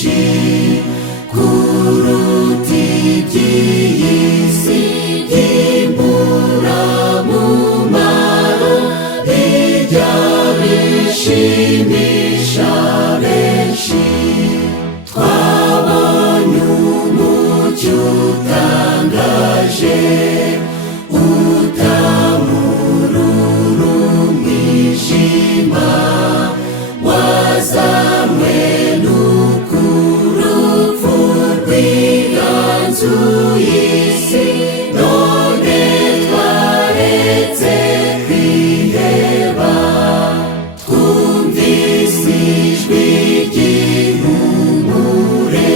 byinshi kuruta iby'isi by'imburamumaro bijya bishimisha benshi. Twabonye umucyo utangaje utamurura umwijima wazanywe n'urupfu rwiganzuye isi, none twaretse kwiheba twumvise ijwi ry'ihumure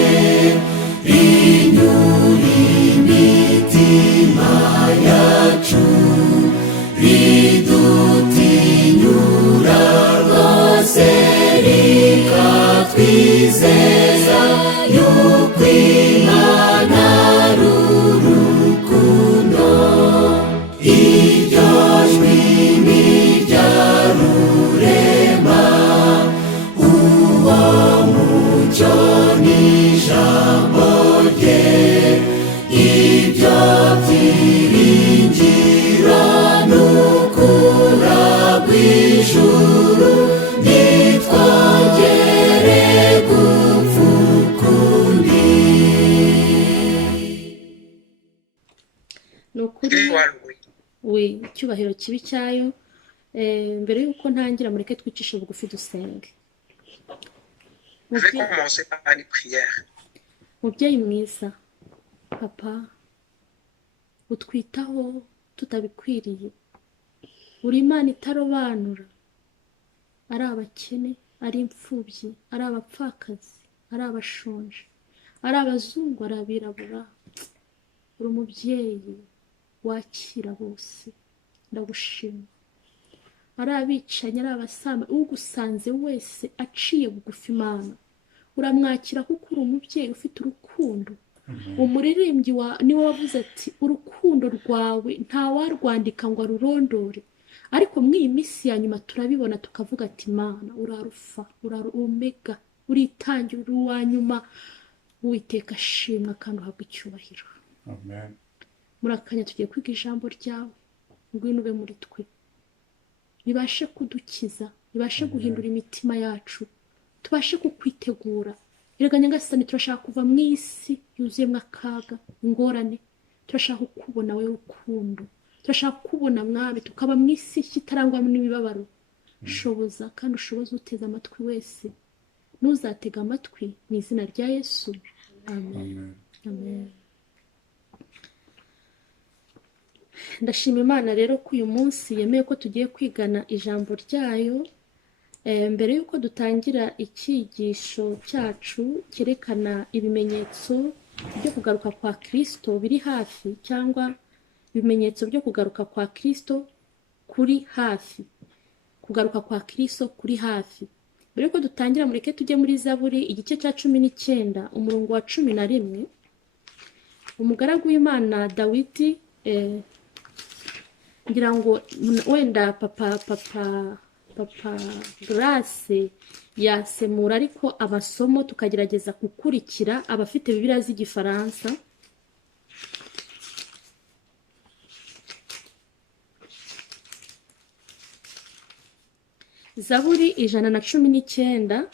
rinyura imitima yacu ridutinyura rwose rikatwizeza yuko Imana ari urukundo. Iryo jwi ni irya rurema, uwo mucyo ni ijambo rye, ibyo byiringiro n'ukura rw'ijuru nitwongere gupfa ukundi. ni ukuri icyubahiro kibi cyayo. Mbere y'uko ntangira mureke twicishe bugufi dusenge. Je vais commencer par une prière. Mubyeyi mwiza, papa utwitaho tutabikwiriye, uri Imana itarobanura, ari abakene, ari imfubyi, ari abapfakazi, ari abashonje, ari abazungu, ari abirabura. Uri umubyeyi wakira bose, ndagushima. Ari abicanyi, ari abasamba, ugusanze wese aciye bugufi Imana uramwakira kuko uri umubyeyi ufite urukundo. Umuririmbyi niwe wavuze ati urukundo rwawe ntawarwandika ngo arurondore, ariko mw'iyi minsi ya nyuma turabibona tukavuga ati Imana urarufa, uri omega, uri itangira, uri uwa nyuma. Uwiteka ashimwa kandi uhabwa icyubahiro. Amen. Murakanya tugiye kwiga ijambo ryawe, ngwino ube muri twe, ribashe kudukiza, ribashe guhindura imitima yacu, tubashe kukwitegura. Erega Nyagasani, turashaka kuva mu isi yuzuyemo akaga, ingorane. Turashaka kukubona we rukundo, turashaka kubona Mwami, tukaba mu isi kitarangwamo n'imibabaro. Shoboza kandi ushoboze uteze amatwi wese, n'uzatega amatwi mu izina rya Yesu. Amen. Amen. Ndashima Imana rero ko uyu munsi yemeye ko tugiye kwigana ijambo ryayo. Mbere y'uko dutangira icyigisho cyacu cyerekana ibimenyetso byo kugaruka kwa Kristo biri hafi, cyangwa ibimenyetso byo kugaruka kwa Kristo kuri hafi, kugaruka kwa Kristo kuri hafi. Mbere y'uko dutangira mureke tujye muri Zaburi igice cya 19 umurongo wa 11. Umugaragu w'Imana Dawidi, ngira ngo wenda papa Grace yasemura, ariko amasomo tukagerageza gukurikira abafite Bibiliya z'Igifaransa. Zaburi 119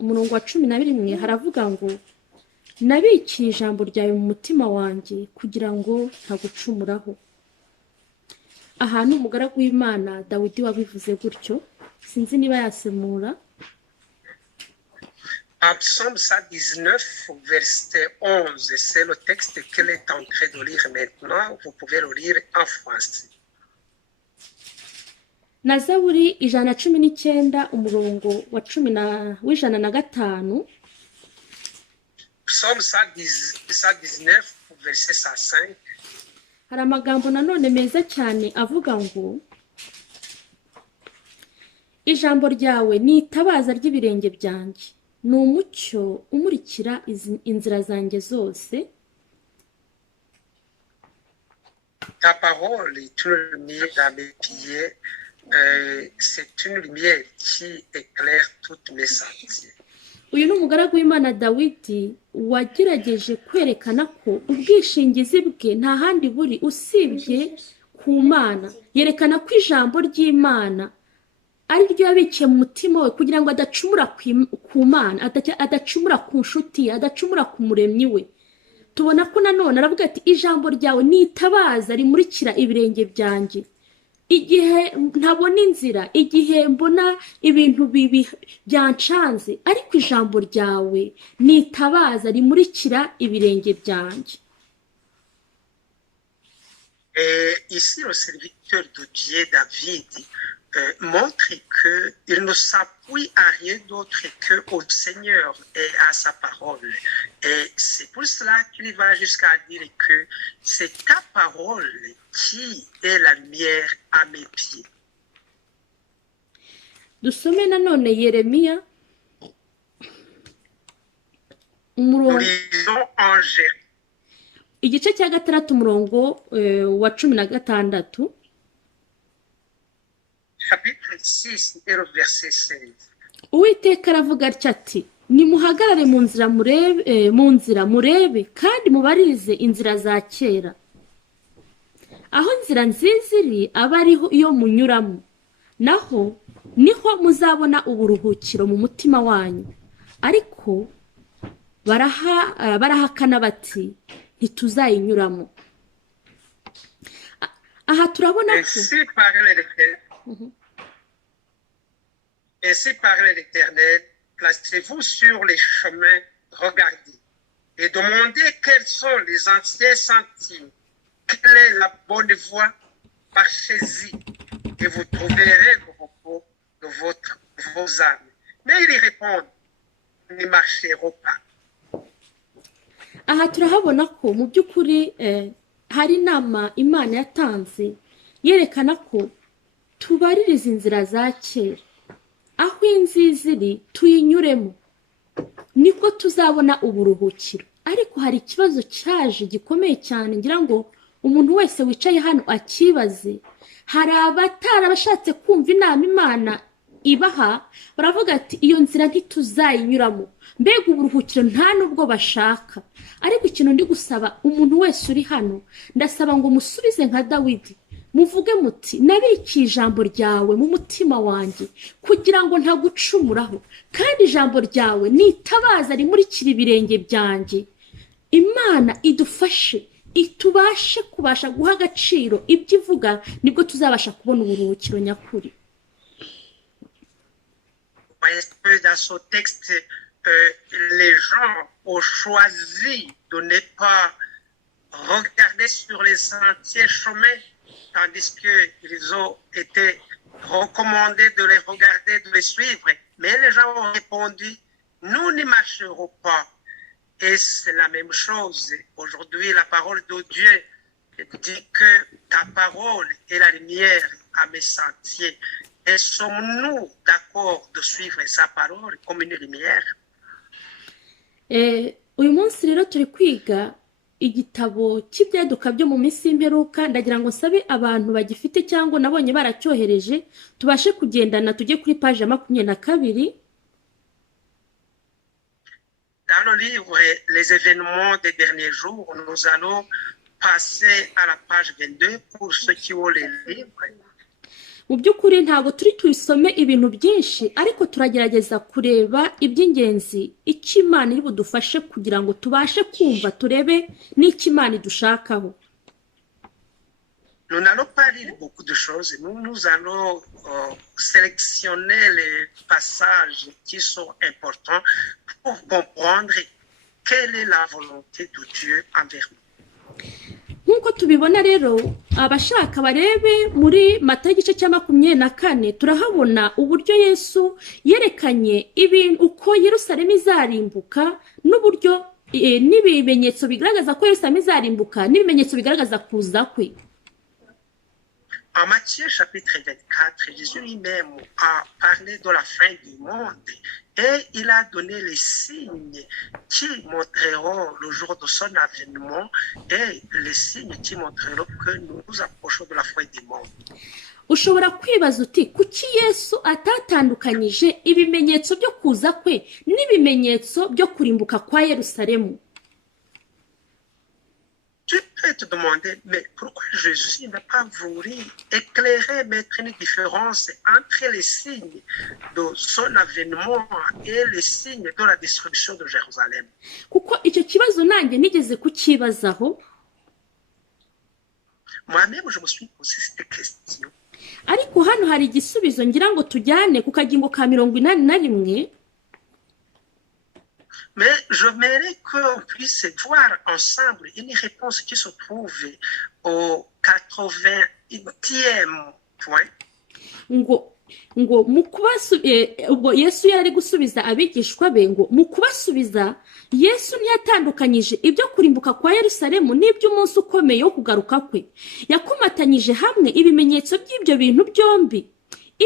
umurongo wa 11 haravuga ngo nabikiye ijambo ryawe mu mutima wanjye kugira ngo ntagucumuraho. Ahantu umugaragu w'Imana Dawidi wabivuze gutyo, sinzi niba yasemura. Psaume 119, verset 11, c'est le texte qu'elle est en train de lire maintenant. Vous pouvez le lire en français. Na Zaburi 119 umurongo wa 115. Psaume 119, verset 105. Hari amagambo nanone meza cyane avuga ngo ijambo ryawe ni itabaza ry'ibirenge byanjye, ni umucyo umurikira inzira zanjye zose. Ta parole est une lumière à mes pieds, c'est une lumière qui éclaire toutes mes sentiers. uyu ni umugaragu w'Imana Dawidi wagerageje kwerekana ko ubwishingizi bwe nta handi buri usibye ku Mana. Yerekana ko ijambo ry'Imana ari ryo yabikiye mu mutima we kugira ngo adacumura ku Mana, adacumura ku nshuti ye, adacumura ku muremyi we. Tubona ko nanone aravuga ati ijambo ryawe ni itabaza rimurikira ibirenge byanjye. Igihe ntabona inzira, igihe mbona ibintu bibi byancanze, ariko ijambo ryawe ni itabaza rimurikira ibirenge byanjye. Ici, le serviteur de Dieu, David, montre qu'il ne s'appuie à rien d'autre qu'au Seigneur et à sa parole. Et c'est pour cela qu'il va jusqu'à dire que c'est ta parole qui est la lumière à mes pieds. Dusome nanone Yeremiya Nous lisons en Jérémie. Igice cya gatandatu umurongo wa 16. Chapitre 6 et le verset 16. Uwiteka aravuga atya ati nimuhagarare mu nzira murebe kandi mubaririze inzira za kera, aho inzira nziza iri aba ariho iyo munyuramo, naho niho muzabona uburuhukiro mu mutima wanyu. Ariko barahakana bati ntituzayinyuramo. Aha turabona ko Ainsi parle l'Éternel, placez-vous sur les chemins, regardez, et demandez quels sont les anciens sentiers, quelle est la bonne voie, marchez-y, et vous trouverez le repos de vos âmes. Mais ils répondent, nous ne marcherons pas. Aha turahabona ko mu by'ukuri hari inama Imana yatanze yerekana ko tubaririza inzira za kera, aho inziza iri tuyinyuremo, niko tuzabona uburuhukiro. Ariko hari ikibazo cyaje gikomeye cyane, ngira ngo umuntu wese wicaye hano akibaze. Hari abatarabashatse kumva inama Imana ibaha, baravuga ati iyo nzira ntituzayinyuramo, mbega uburuhukiro nta nubwo bashaka. Ariko ikintu ndi gusaba umuntu wese uri hano, ndasaba ngo musubize nka Dawidi, muvuge muti nabikiye ijambo ryawe mu mutima wanjye kugira ngo ntagucumuraho, kandi ijambo ryawe ni itabaza rimurikira ibirenge byanjye. Imana idufashe itubashe kubasha guha agaciro ibyo ivuga, nibwo tuzabasha kubona uburuhukiro nyakuri. Dans ce texte, les gens ont choisi de ne pas regarder sur les sentiers chemins, tandis qu'ils ont été recommandés de les regarder, de les suivre. Mais les gens ont répondu, nous ne marcherons pas. Et c'est la même chose. Aujourd'hui, la parole de Dieu dit que ta parole est la lumière à mes sentiers. Et sommes-nous d'accord de suivre sa parole comme une lumière? Uyu munsi rero turi kwiga igitabo cy'ibyaduka byo mu minsi y'imperuka. Ndagira ngo nsabe abantu bagifite cyangwa nabonye baracyohereje tubashe kugendana tujye kuri page ya 22. Dans le livre Les événements des derniers jours, nous allons passer à la page 22 pour ceux qui ont les livres. Mu by'ukuri ntabwo turi tuyisome ibintu byinshi, ariko turagerageza kureba iby'ingenzi icyo Imana iri budufashe kugira ngo tubashe kumva turebe n'icyo Imana idushakaho. Nous n'allons pas lire beaucoup de choses, nous allons sélectionner les passages qui sont importants pour comprendre quelle est la volonté de Dieu envers nous. Nkuko tubibona rero, abashaka barebe muri Matayo igice cya 24, turahabona uburyo Yesu yerekanye ibintu uko Yerusalemu izarimbuka, n'uburyo n'ibimenyetso bigaragaza ko Yerusalemu izarimbuka, n'ibimenyetso bigaragaza kuza kwe. En Matthieu chapitre 24, Jésus lui-même a parlé de la fin du monde et il a donné les signes qui montreront le jour de son avènement et les signes qui montreront que nous nous approchons de la fin du monde. ushobora kwibaza uti kuki Yesu atatandukanyije ibimenyetso byo kuza kwe n'ibimenyetso byo kurimbuka kwa Yerusalemu? Tu peux te demander, mais pourquoi Jésus n'a pas voulu éclairer, mettre une différence entre les signes de son avènement et les signes de la destruction de Jérusalem? Kuko icyo kibazo nanjye nigeze kukibazaho. Moi-même, je me suis posé cette question. Ariko hano hari igisubizo ngira ngo tujyane ku kagingo ka 81. Mais j'aimerais qu'on puisse voir ensemble une réponse qui se trouve au 80e point. ngo ubwo Yesu yari gusubiza abigishwa be ngo mu kubasubiza Yesu ntiyatandukanyije ibyo kurimbuka kwa Yerusalemu n'iby'umunsi ukomeye wo kugaruka kwe. Yakomatanyije hamwe ibimenyetso by'ibyo bintu byombi.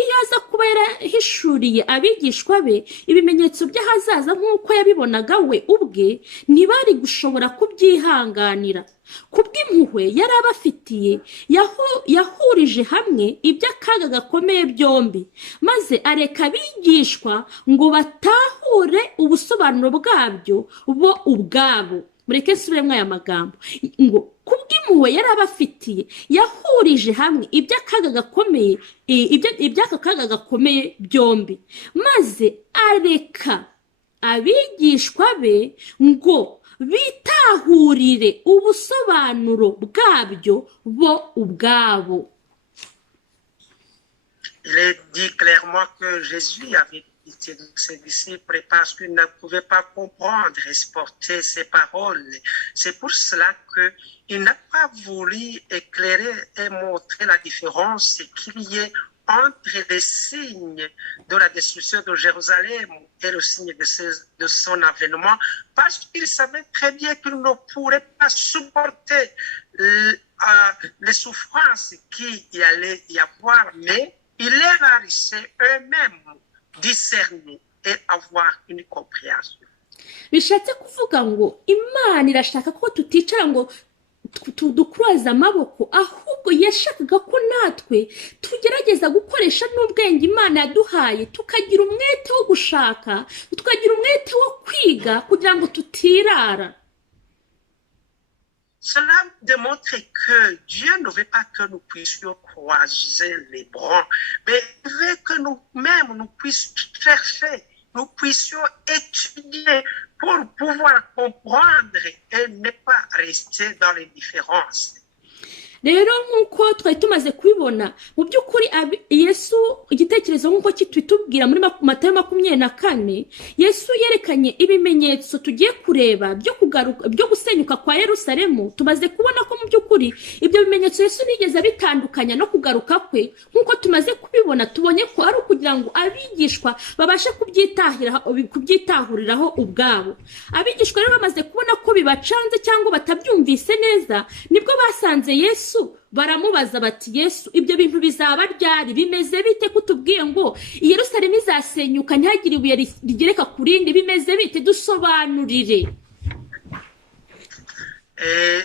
Iyo aza kuba yarahishuriye abigishwa be ibimenyetso by'ahazaza nk'uko yabibonaga we ubwe, ntibari gushobora kubyihanganira. Kubw'impuhwe yari abafitiye, yahurije hamwe iby'akaga gakomeye byombi, maze areka abigishwa ngo batahure ubusobanuro bwabyo bo ubwabo. Mureke nsubiremo aya magambo ngo kubw'impuhwe yari abafitiye, yahurije hamwe iby'akaga gakomeye, iby'aka kaga gakomeye byombi, maze areka abigishwa be ngo bitahurire ubusobanuro bwabyo bo ubwabo. Il est dit clairement que Jésus avait pitié de ses disciples parce qu'ils ne pouvaient pas comprendre et supporter ses paroles. C'est pour cela qu'il n'a pas voulu éclairer et montrer la différence qu'il y ait entre les signes de la destruction de Jérusalem et le signe de son avènement, parce qu'il savait très bien qu'il ne pourrait pas supporter les souffrances qu'il y allait y avoir, mais il leur laissait eux-mêmes discerner et avoir une compréhension. Bishatse kuvuga ngo Imana irashaka ko tuticara ngo dukuraza amaboko, ahubwo yashakaga ko natwe tugerageza gukoresha n'ubwenge Imana yaduhaye, tukagira umwete wo gushaka, tukagira umwete wo kwiga kugira ngo tutirara. Cela démontre que Dieu ne veut pas que nous puissions croiser les bras, mais il veut que nous-mêmes nous puissions chercher, nous puissions étudier pour pouvoir comprendre et ne pas rester dans les différences. Rero nk'uko twari tumaze kubibona mu by'ukuri Yesu igitekerezo nk'uko kitubwira muri Matayo 24, Yesu yerekanye ibimenyetso tugiye kureba byo gusenyuka kwa Yerusalemu. Tumaze kubona ko mu by'ukuri ibyo bimenyetso Yesu nigeze bitandukanya no kugaruka kwe. Nk'uko tumaze kubibona, tubonye ko ari kugira ngo abigishwa babashe kubyitahuriraho ubwabo. Abigishwa rero bamaze kubona ko bibacanze cyangwa batabyumvise neza, nibwo basanze Yesu baramubaza bati, Yesu ibyo bintu bizaba ryari, bimeze bite kutubwiye ngo Yerusalemu izasenyuka ntihagire ibuye rigereka ku rindi, bimeze bite, dusobanurire. Et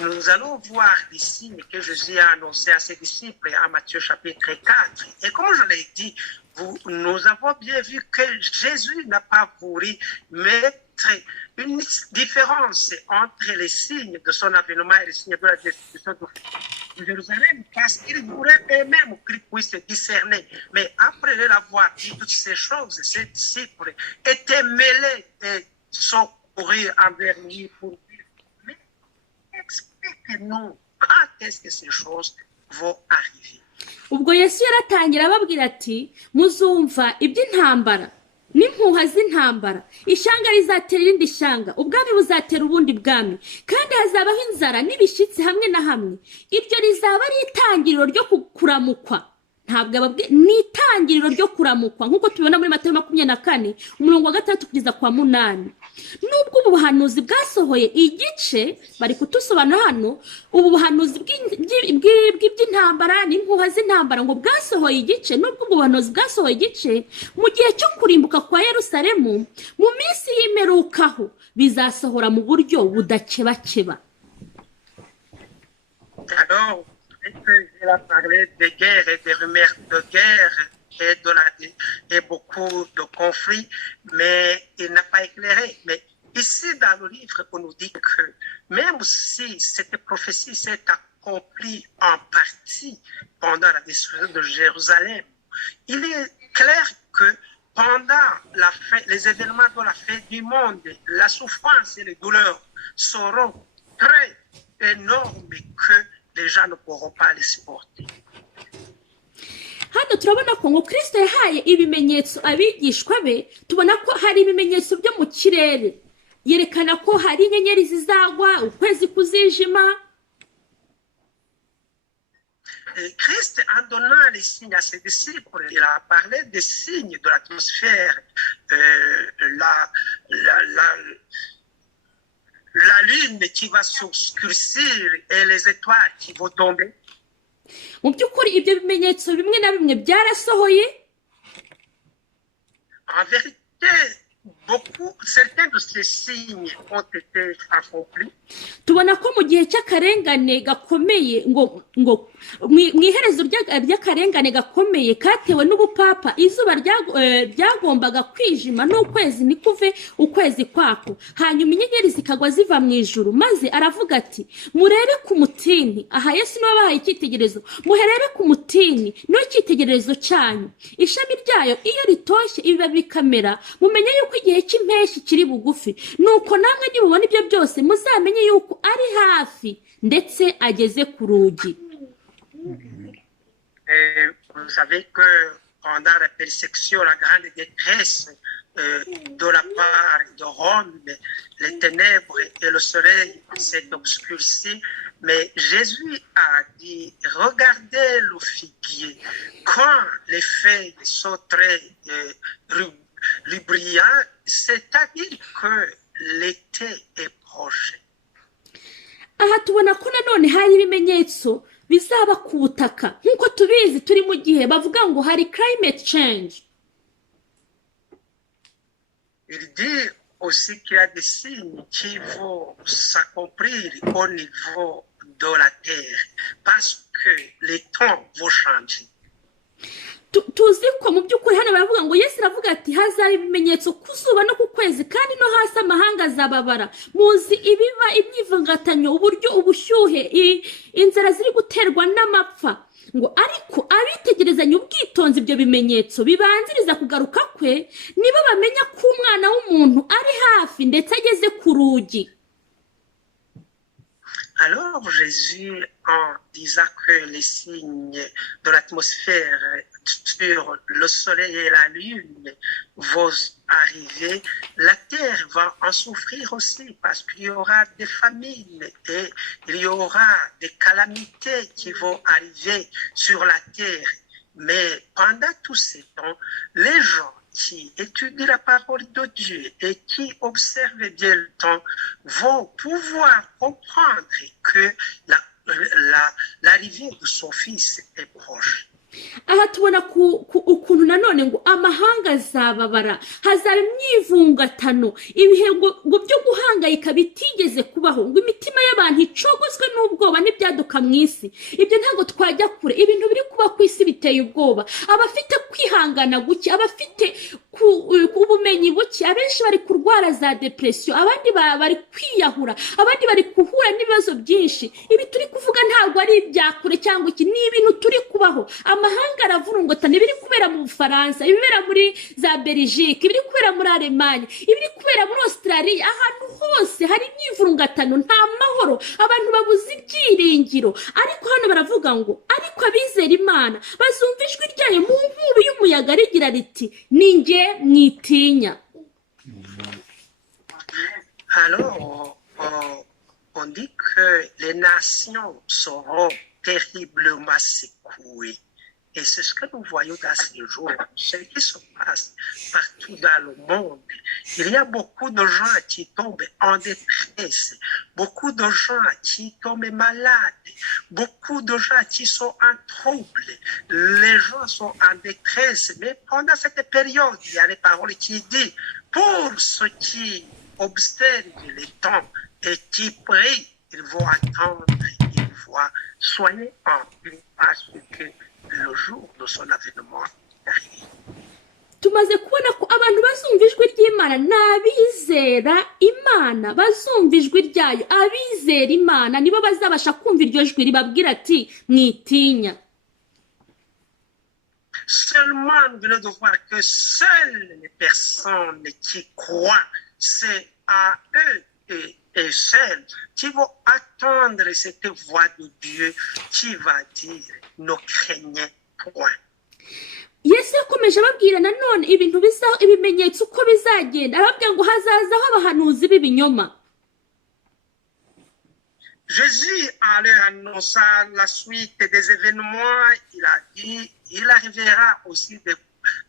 nous allons voir les signes que Jésus a annoncés à ses disciples en Matthieu chapitre 4. Et comme je l'ai dit, nous avons bien vu que Jésus n'a pas voulu mettre une différence entre les signes de son avènement et les signes de la destruction de Jérusalem, parce qu'il voulait eux-mêmes qu'ils puissent discerner. Mais après l'avoir dit toutes ces choses, ses disciples étaient mêlés et sont courus envers lui pour dire, mais explique-nous quand est-ce que ces choses vont arriver. Ubwo Yesu yaratangira ababwira ati, muzumva iby'intambara n'impuha z'intambara, ishyanga rizatera irindi shyanga, ubwami buzatera ubundi bwami, kandi hazabaho inzara n'ibishyitsi hamwe na hamwe. Ibyo rizaba ari itangiriro ryo kuramukwa. Ntabwo ababwiye ni itangiriro ryo kuramukwa, nk'uko tubibona muri Matayo 24 umurongo wa 3 kugeza kwa 8. Nubwo ubu buhanuzi bwasohoye igice, bari kutusobanura hano, ubu buhanuzi bw'iby'intambara n'impuha z'intambara ngo bwasohoye igice, nubwo ubu buhanuzi bwasohoye igice, mu gihe cyo kurimbuka kwa Yerusalemu mu minsi y'imperukaho bizasohora mu buryo budakebakeba. Alors, qu'il a parlé de guerre et des rumeurs de guerre et beaucoup de conflits, mais il n'a pas éclairé. Mais ici, dans le livre, on nous dit que même si cette prophétie s'est accomplie en partie pendant la destruction de Jérusalem, il est clair que pendant les événements de la fin du monde, la souffrance et les douleurs seront très énormes que les gens ne pourront pas les supporter. hano turabona ko ngo kirisito yahaye ibimenyetso abigishwa be tubona ko hari ibimenyetso byo mu kirere yerekana ko hari inyenyeri zizagwa ukwezi kuzijima. Christ, en donnant les signes à ses disciples, il a parlé des signes de l'atmosphère, la lune qui va s'obscurcir et les étoiles qui vont tomber. Mu by'ukuri ibyo bimenyetso bimwe na bimwe byarasohoye. En vérité, certains de ces signes ont été accomplis. Tubona ko mu gihe cy'akarengane gakomeye ngo mu iherezo ry'akarengane gakomeye katewe n'ubupapa izuba ryagombaga kwijima n'ukwezi nikuve ukwezi kwako hanyuma inyenyeri zikagwa ziva mu ijuru maze aravuga ati murebe ku mutini. Aha Yesu niwe bahaye icyitegererezo, muherebe ku mutini niyo cyitegererezo cyanyu, ishami ryayo iyo ritoshye ibibabi bikamera mumenye yuko igihe cy'impeshyi kiri bugufi, nuko namwe nibubona ibyo byose muzamenye yuko ari hafi ndetse ageze ku rugi. Vous savez que pendant la persécution, la grande détresse de la part de Rome, les ténèbres et le soleil s'est obscurci, mais Jésus a dit, regardez le figuier, quand les feuilles sont très brillantes, c'est-à-dire que l'été est proche. Aha tubona ko nanone hari ibimenyetso bizaba ku butaka nk'uko tubizi turi mu gihe bavuga ngo hari climate change. Il dit aussi qu'il y a des signes qui vont s'accomplir au niveau de la terre parce que les temps vont changer. Tuzi ko mu by'ukuri hano baravuga ngo Yesu aravuga ati hazaba ibimenyetso ku zuba no ku kwezi kandi no hasi amahanga azababara. Muzi ibiba imyivangatanyo uburyo ubushyuhe inzara ziri guterwa n'amapfa ngo ariko abitegerezanya ubwitonzi ibyo bimenyetso bibanziriza kugaruka kwe nibo bamenya ko umwana w'umuntu ari hafi ndetse ageze ku rugi. Alors Jésus, en disant que les signes de l'atmosphère sur le soleil et la lune vont arriver, la terre va en souffrir aussi parce qu'il y aura des famines et il y aura des calamités qui vont arriver sur la terre. Mais pendant tous ces temps, les gens qui étudient la parole de Dieu et qui observent bien le temps vont pouvoir comprendre que l'arrivée de son fils est proche. Aha tubona ukuntu nanone ngo amahanga azababara, hazaba imyivungatano, ibihe ngo byo guhangayika bitigeze kubaho, ngo imitima y'abantu icogozwe n'ubwoba n'ibyaduka mu isi. Ibyo ntabwo twajya kure, ibintu biri kuba ku isi biteye ubwoba. Abafite kwihangana guke, abafite ubumenyi buke, abenshi bari kurwara za depression, abandi bari kwiyahura, abandi bari kuhura n'ibibazo byinshi. Ibi turi kuvuga ntabwo ari ibyakure cyangwa iki, ni ibintu turi kubaho. Amahanga aravurungotana, ibiri kubera mu Bufaransa, ibibera muri za Belgique, ibiri kubera muri Allemagne, ibiri kubera muri Australia, ahantu hose hari imyivurungatano, nta mahoro, abantu babuze ibyiringiro. Ariko hano baravuga ngo ariko abizera Imana bazumva ijwi ryayo mu nkubi y'umuyaga rigira riti ninjye mwitinya. Alors on dit que les nations seront terriblement secouées. Et c'est ce que nous voyons dans ces jours, ce qui se passe partout dans le monde. Il y a beaucoup de gens qui tombent en détresse, beaucoup de gens qui tombent malades, beaucoup de gens qui sont en trouble. Les gens sont en détresse, mais pendant cette période, il y a les paroles qui disent, pour ceux qui observent les temps et qui prient, ils vont attendre, ils voix, soyez en paix parce que le jour de son avènement est arrivé. tumaze kubona ko abantu bazumva ijwi ry'imana ni abizera imana bazumva ijwi ryayo abizera imana nibo bazabasha kumva iryo jwi ribabwira ati mwitinya. Seulement, nous venons de voir que seules les personnes qui croient, c'est à eux et seuls qui vont attendre cette voix de Dieu qui va dire ne craignez point. Yesu yakomeje ababwira nanone ibimenyetso uko bizagenda arababwira ngo hazazaho abahanuzi b'ibinyoma. Jésus, en leur annonçant la suite des événements, il a dit, il arrivera aussi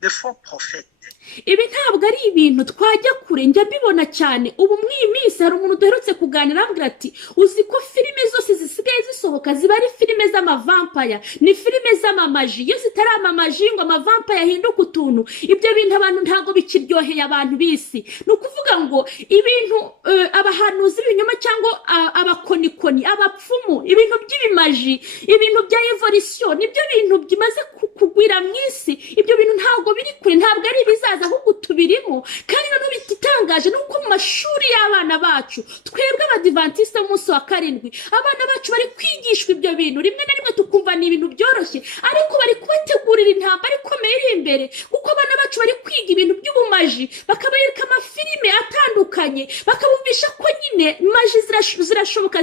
de faux prophètes. Ibi ntabwo ari ibintu twajya kure njya mbibona cyane ubu mw'iyi minsi hari umuntu duherutse kuganira ambwira ati uzi ko filime zose zisigaye zisohoka ziba ari filime z'amavampaya ni filime z'amamaji iyo zitari amamaji ngo amavampaya ahinduke utuntu ibyo bintu abantu ntabwo bikiryoheye abantu bisi ni ukuvuga ngo ibintu abahanuzi b'ibinyoma cyangwa abakonikoni abapfumu ibintu by'ibimaji ibintu bya evolution nibyo bintu bimaze kugwira mu isi ibyo bintu ntabwo biri kure ntabwo ari bizaza ahubwo tubirimo kandi none bitangaje nuko mu mashuri y'abana bacu twebwe abadivantiste umunsi wa karindwi abana bacu bari kwigishwa ibyo bintu rimwe na rimwe tukumva ni ibintu byoroshye ariko bari kubategurira intambara ikomeye iri imbere kuko abana bacu bari kwiga ibintu by'ubumaji bakabereka amafilime atandukanye bakabumvisha ko nyine maji zirashoboka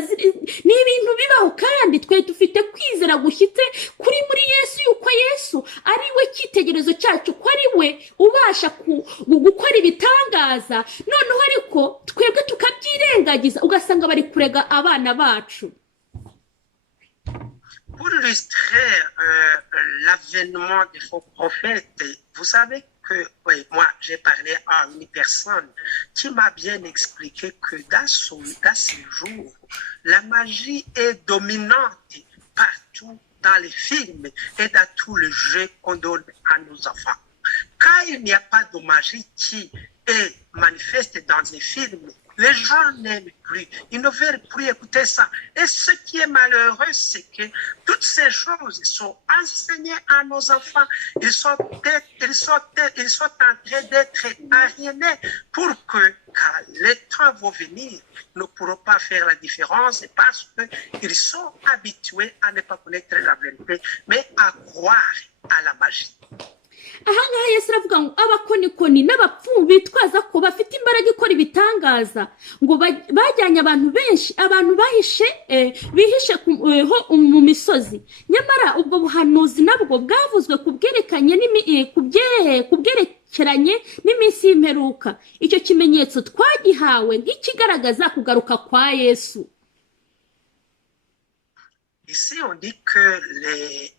ni ibintu bibaho kandi twe dufite kwizera gushyitse kuri muri Yesu yuko Yesu ari we cyitegerezo cyacu ko ari we ubasha gukora ibitangaza noneho ariko twebwe tukabyirengagiza ugasanga bari kurega abana bacu. Pour illustrer l'avènement des faux prophètes, vous savez que oui, moi j'ai parlé à une personne qui m'a bien expliqué que dans ces jours, la magie est dominante partout dans les films et dans tous les jeux qu'on donne à nos enfants. Quand il n'y a pas de magie qui est manifeste dans les films, les gens n'aiment plus, ils ne veulent plus écouter ça. Et ce qui est malheureux, c'est que toutes ces choses sont enseignées à nos enfants. Ils sont en train d'être aliénés pour que, quand les temps vont venir, ne pourront pas faire la différence parce qu'ils sont habitués à ne pas connaître la vérité, mais à croire à la magie. Ahangaha Yesu aravuga ngo abakonikoni n'abapfumu bitwaza ko bafite imbaraga ikora ibitangaza ngo bajyanye abantu benshi abantu bihishe mu misozi nyamara ubwo buhanuzi nabwo bwavuzwe kubwerekeranye n'iminsi y'imperuka icyo kimenyetso twagihawe nk'ikigaragaza kugaruka kwa Yesu. Ici on dit que les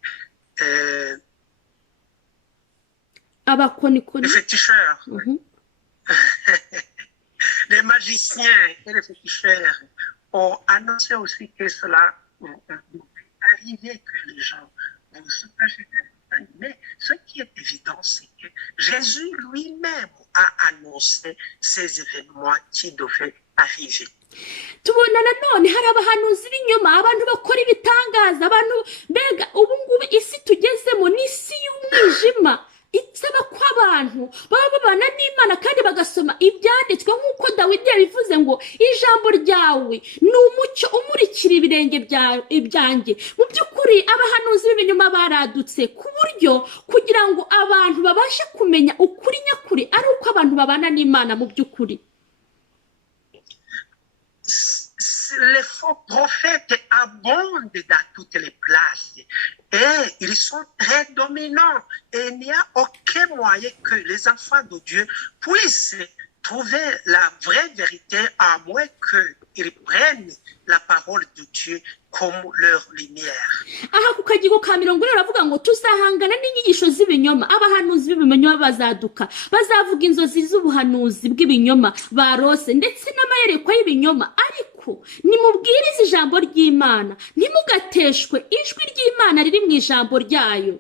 féticheurs, les magiciens et les féticheurs ont annoncé aussi que cela devait arriver, que les gens vont se cacher. Mais ce qui est évident, c'est que Jésus lui-même a annoncé ces événements qui devaient arriver. tubona nanone hari abahanuzi b'inyuma abantu bakora ibitangaza abantu mbega ubu ngubu isi tugezemo ni isi y'umwijima isaba ko abantu baba babana n'Imana kandi bagasoma ibyanditswe nk'uko Dawidi yabivuze ngo ijambo ryawe ni umucyo umurikira ibirenge byanjye. Mu by'ukuri abahanuzi b'ibinyoma baradutse ku buryo kugira ngo abantu babashe kumenya ukuri nyakuri ari uko abantu babana n'Imana mu by'ukuri. Les faux prophètes abondent dans toutes les places et ils sont très dominants et il n'y a aucun moyen que les enfants de Dieu puissent trouver la vraie vérité à moins qu'ils prennent la parole de Dieu comme leur lumière. Aha ku kagigo ka 40 baravuga ngo tuzahangana n'inyigisho z'ibinyoma abahanuzi b'ibinyoma bazaduka bazavuga inzozi z'ubuhanuzi bw'ibinyoma barose ndetse n'amayerekwa y'ibinyoma ariko nimubwirize ijambo ry'Imana ntimugateshwe ijwi ry'Imana riri mu ijambo ryayo.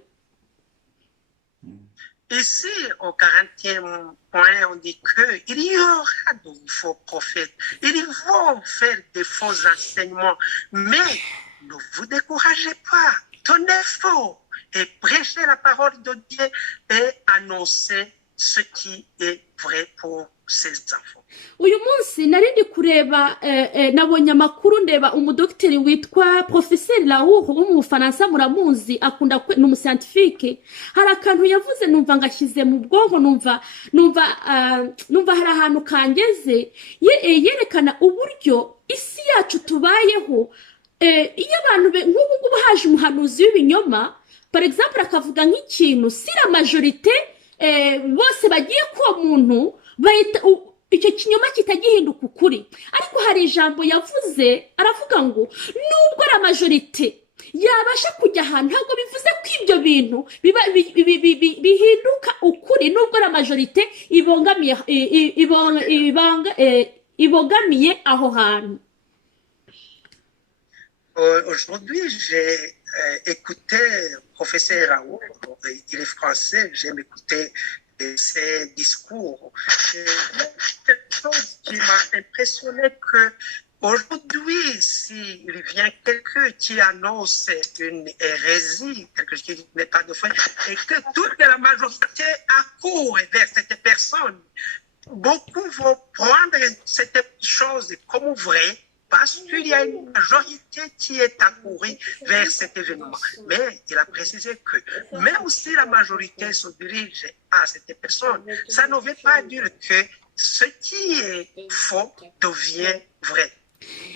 Ici, au 40e point, on dit qu'il y aura de faux prophètes. Ils vont faire des faux enseignements. Mais ne vous découragez pas, tenez fort et prêchez la parole de Dieu et annoncez ce qui est vrai pour ses enfants. uyu munsi narindi kureba nabonye amakuru ndeba umudokiteri witwa Professeur Raoult wo mu Bufaransa muramuzi akunda ni umuscientifique hari akantu yavuze numva ngashyize mu bwonko numva hari ahantu kangeze yerekana uburyo isi yacu tubayeho iyo abantu nk'ubu ngubu haje umuhanuzi w'ibinyoma par exemple akavuga nk'ikintu si la majorité bose bagiye kuwa muntu bahita icyo kinyoma kitagihinduka ukuri ariko hari ijambo yavuze aravuga ngo nubwo la majorité yabasha kujya ahantu ntabwo bivuze ko ibyo bintu bihinduka ukuri nubwo la majorité ibogamiye aho hantu. Aujourd'hui, j'ai écouté professeur Raoult, il est français, j'aime écouter ses discours. Il y a quelque chose qui m'a impressionné que aujourd'hui, s'il vient quelqu'un qui annonce une hérésie, quelque chose qui n'est pas de fait, et que toute la majorité accourt vers cette personne, beaucoup vont prendre cette chose comme vraie, parce qu'il y a une majorité qui est accourue vers cet événement. Mais il a précisé que même si la majorité se dirige à cette personne, ça ne veut pas dire que ce qui est faux devient vrai.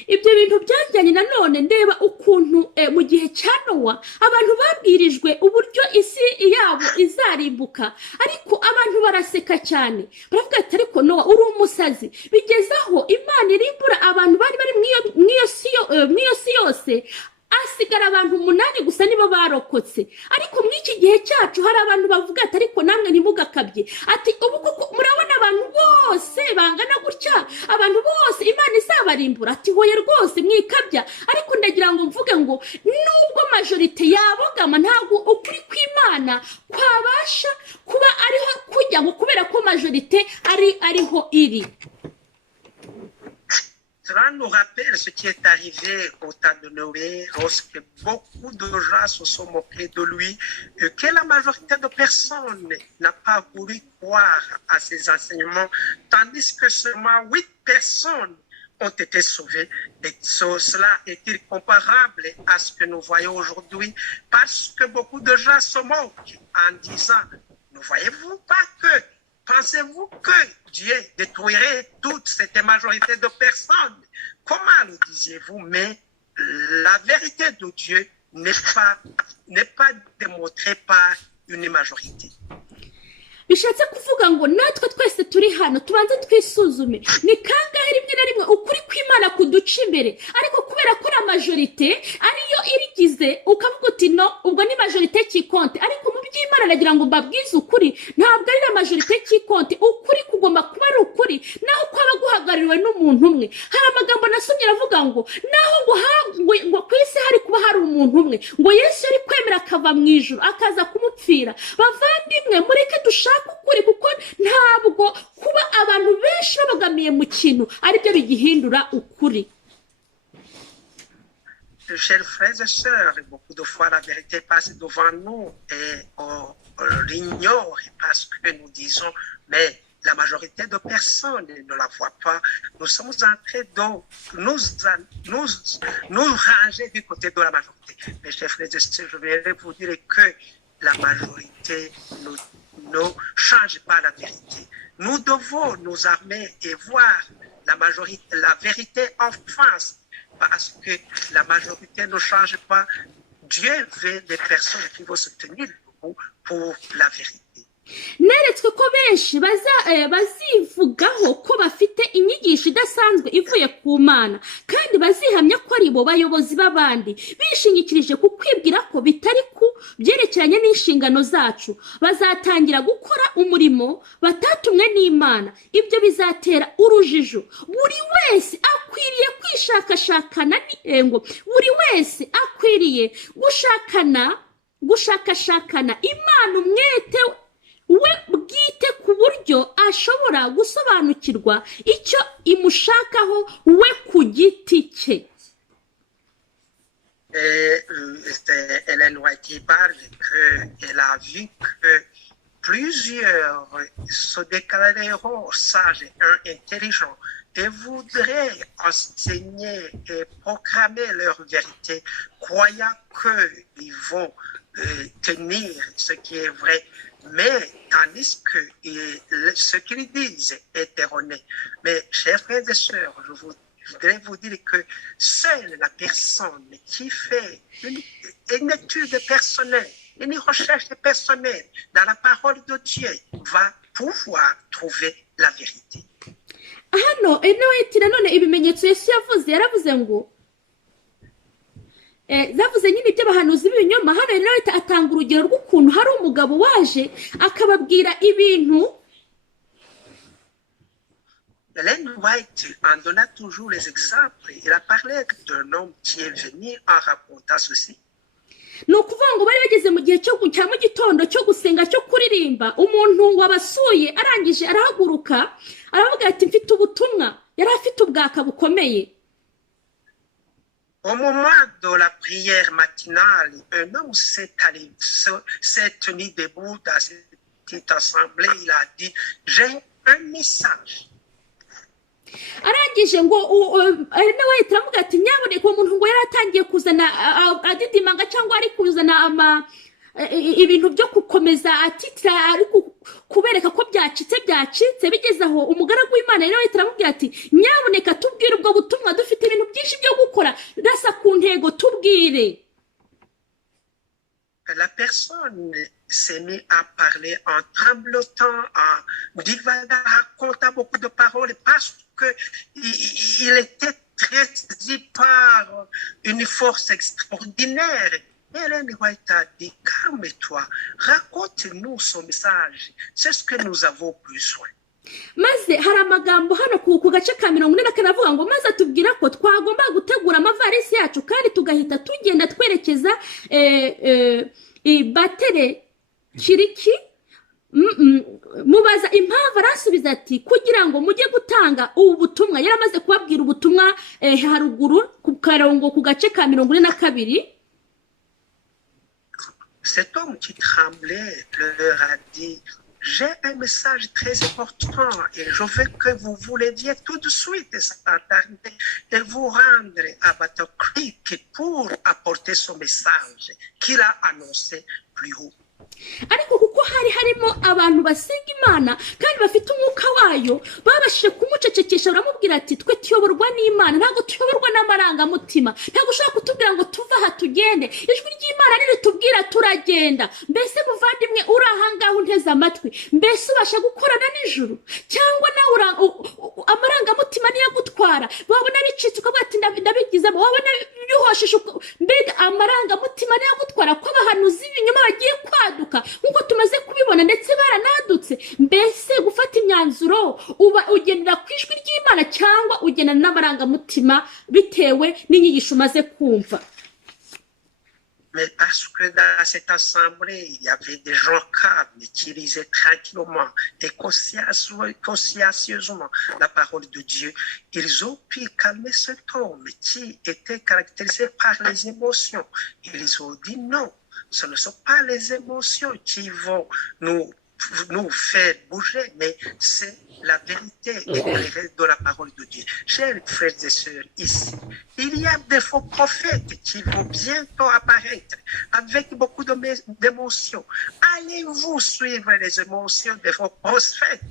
ibyo bintu byajyanye nanone ndeba ukuntu mu gihe cya Nowa abantu babwirijwe uburyo isi yabo izarimbuka ariko abantu baraseka cyane baravuga ati ariko Nowa uri umusazi bigezaho Imana irimbura abantu bari mwiyo si yose asigara abantu 8 gusa nibo barokotse ariko muri iki gihe cyacu hari abantu bavuga ati ariko namwe ntimugakabye ati ubu kuko murabona abantu bose bangana gutya abantu bose Imana izabarimbura ati hoye rwose mwikabya ariko ndagira ngo mvuge ngo nubwo majorité yabogama ntabwo ukuri kw'Imana kwabasha kuba ariho kujya ngo kubera ko majorité ariho iri. Cela nous rappelle ce qui est arrivé au temps de Noé, lorsque beaucoup de gens se sont moqués de lui, et que la majorité de personnes n'a pas voulu croire à ses enseignements, tandis que seulement 8 personnes ont été sauvées. Et cela est-il comparable à ce que nous voyons aujourd'hui, parce que beaucoup de gens se moquent en disant, ne voyez-vous pas que pensez-vous que Dieu détruirait toute cette majorité de personnes? Comment le disiez-vous? Mais la vérité de Dieu n'est pas démontrée par une majorité. bishatse kuvuga ngo natwe twese turi hano tubanze twisuzume ni kangahe rimwe na rimwe ukuri kw'Imana kuduca imbere ariko kubera ko la majorité ariyo irigize ukavuga uti no ubwo ni majorité qui compte ariko mu by'Imana nagira ngo mbabwize ukuri ntabwo ari la majorité qui compte ukuri kugomba kuba ari ukuri naho kwaba guhagarariwe n'umuntu umwe hari amagambo nasomye aravuga ngo naho ngo kwisi hari kuba hari umuntu umwe ngo Yesu yari kwemera akava mu ijuru akaza kumupfira bavandimwe mureke dushaka ukuri kuko ntabwo kuba abantu benshi babagamiye mu kintu aribyo bigihindura ukuri. Chers frères et sœurs, beaucoup de fois la vérité passe devant nous et on l'ignore parce que nous disons mais la majorité de personnes ne la voient pas. Nous sommes en train de nous ranger du côté de la majorité. Mais chers frères et sœurs, je voudrais vous dire que la majorité ne change pas la vérité. Nous devons nous armer et voir la vérité en face, parce que la majorité ne change pas. Dieu veut des personnes qui vont se tenir debout pour la vérité. neretswe ko benshi bazivugaho ko bafite inyigisho idasanzwe ivuye ku Mana kandi bazihamya ko ari bo bayobozi b'abandi bishingikirije ku kwibwira ko bitari ku byerekeranye n'inshingano zacu bazatangira gukora umurimo batatumwe n'Imana ibyo bizatera urujijo buri wese akwiriye kwishakashakana buri wese akwiriye gushakashakana Imana umwete we bwite ku buryo ashobora gusobanukirwa icyo imushakaho we ku giti cye. C'est Hélène White qui parle qu'elle a vu que plusieurs se déclareront sages et intelligents et voudraient enseigner et proclamer leur vérité, croyant qu'ils vont tenir ce qui est vrai, mais tandis que ce qu'ils disent est erroné. Mais, chers frères et sœurs, je voudrais vous dire que seule la personne qui fait une étude personnelle, une recherche personnelle dans la parole de Dieu va pouvoir trouver la vérité. hano White nanone ibimenyetso Yesu yavuze yaravuze ngo zavuze nyine iby'abahanuzi b'ibinyoma. hano White atanga urugero rw'ukuntu hari umugabo waje akababwira ibintu. Hélène White en donna toujours les exemples. Il a parlé d'un homme qui est venu en racontant ceci. ni ukuvuga ngo bari bageze mu gihe cya mu gitondo cyo gusenga cyo kuririmba, umuntu wabasuye arangije arahaguruka aravuga ati mfite ubutumwa. yari afite ubwaka bukomeye. Au moment de la prière matinale, un homme s'est tenu debout dans cette petite assemblée. Il a dit, j'ai un message. arangije ngo White aravuga ati nyaboneka uwo muntu ngo yari atangiye kuzana adidimanga cyangwa ari kuzana ibintu byo gukomeza atitira ari kubereka ko byacitse bigeze aho umugaragu w'Imana rero White aramubwira ati nyaboneka tubwire ubwo butumwa, dufite ibintu byinshi byo gukora, rasa ku ntego tubwire. La personne s'est mise à parler en tremblotant, en divaguant, racontant beaucoup de paroles parce qu'il était très saisi par une force extraordinaire. Hélène White a dit, calme-toi, raconte-nous son message, c'est ce que nous avons besoin. maze hari amagambo hano ku gace ka 44 avuga ngo maze atubwira ko twagomba gutegura amavarisi yacu kandi tugahita tugenda twerekeza batere kiriki. mubaza impamvu, arasubiza ati kugira ngo mujye gutanga ubu butumwa. yaramaze kubabwira ubutumwa haruguru ku karongo ku gace ka 42. Cet homme qui tremblait leur a dit, j'ai un message très important et je veux que vous vous leviez tout de suite sans tarder et vous rendre à votre crique pour apporter son message qu'il a annoncé plus haut. ariko kuko harimo abantu basenga Imana kandi bafite umwuka wayo, babashije kumucecekesha baramubwira ati twe tuyoborwa n'Imana, ntabwo tuyoborwa n'amarangamutima, ntabwo ushobora kutubwira ngo tuva aha tugende, ijwi ry'Imana ritubwira turagenda. mbese muvandimwe uri ahangaho unteze amatwi, mbese ubasha gukorana n'ijuru cyangwa nawe amarangamutima niyo gutwara? wabona bicitse ukavuga ati ndabigizemo, wabona yuhoshisha mbega amarangamutima niyo gutwara ko abahanuzi b'ibinyoma bagiye kwaduka nkuko tumaze kubibona ndetse baranadutse. mbese gufata imyanzuro ugendera ku ijwi ry'Imana cyangwa ugendana n'amarangamutima bitewe n'inyigisho umaze kumva? Mais parce que dans cette assemblée, il y avait des gens calmes qui lisaient tranquillement et consciencieusement la parole de Dieu, ils ont pu calmer cet homme qui était caractérisé par les émotions. Ils ont dit non, ce ne sont pas les émotions qui vont nous faire bouger, mais c'est la vérité éclairée de la parole de Dieu. Chers frères et sœurs, ici, il y a des faux prophètes qui vont bientôt apparaître avec beaucoup d'émotions. Allez-vous suivre les émotions des faux prophètes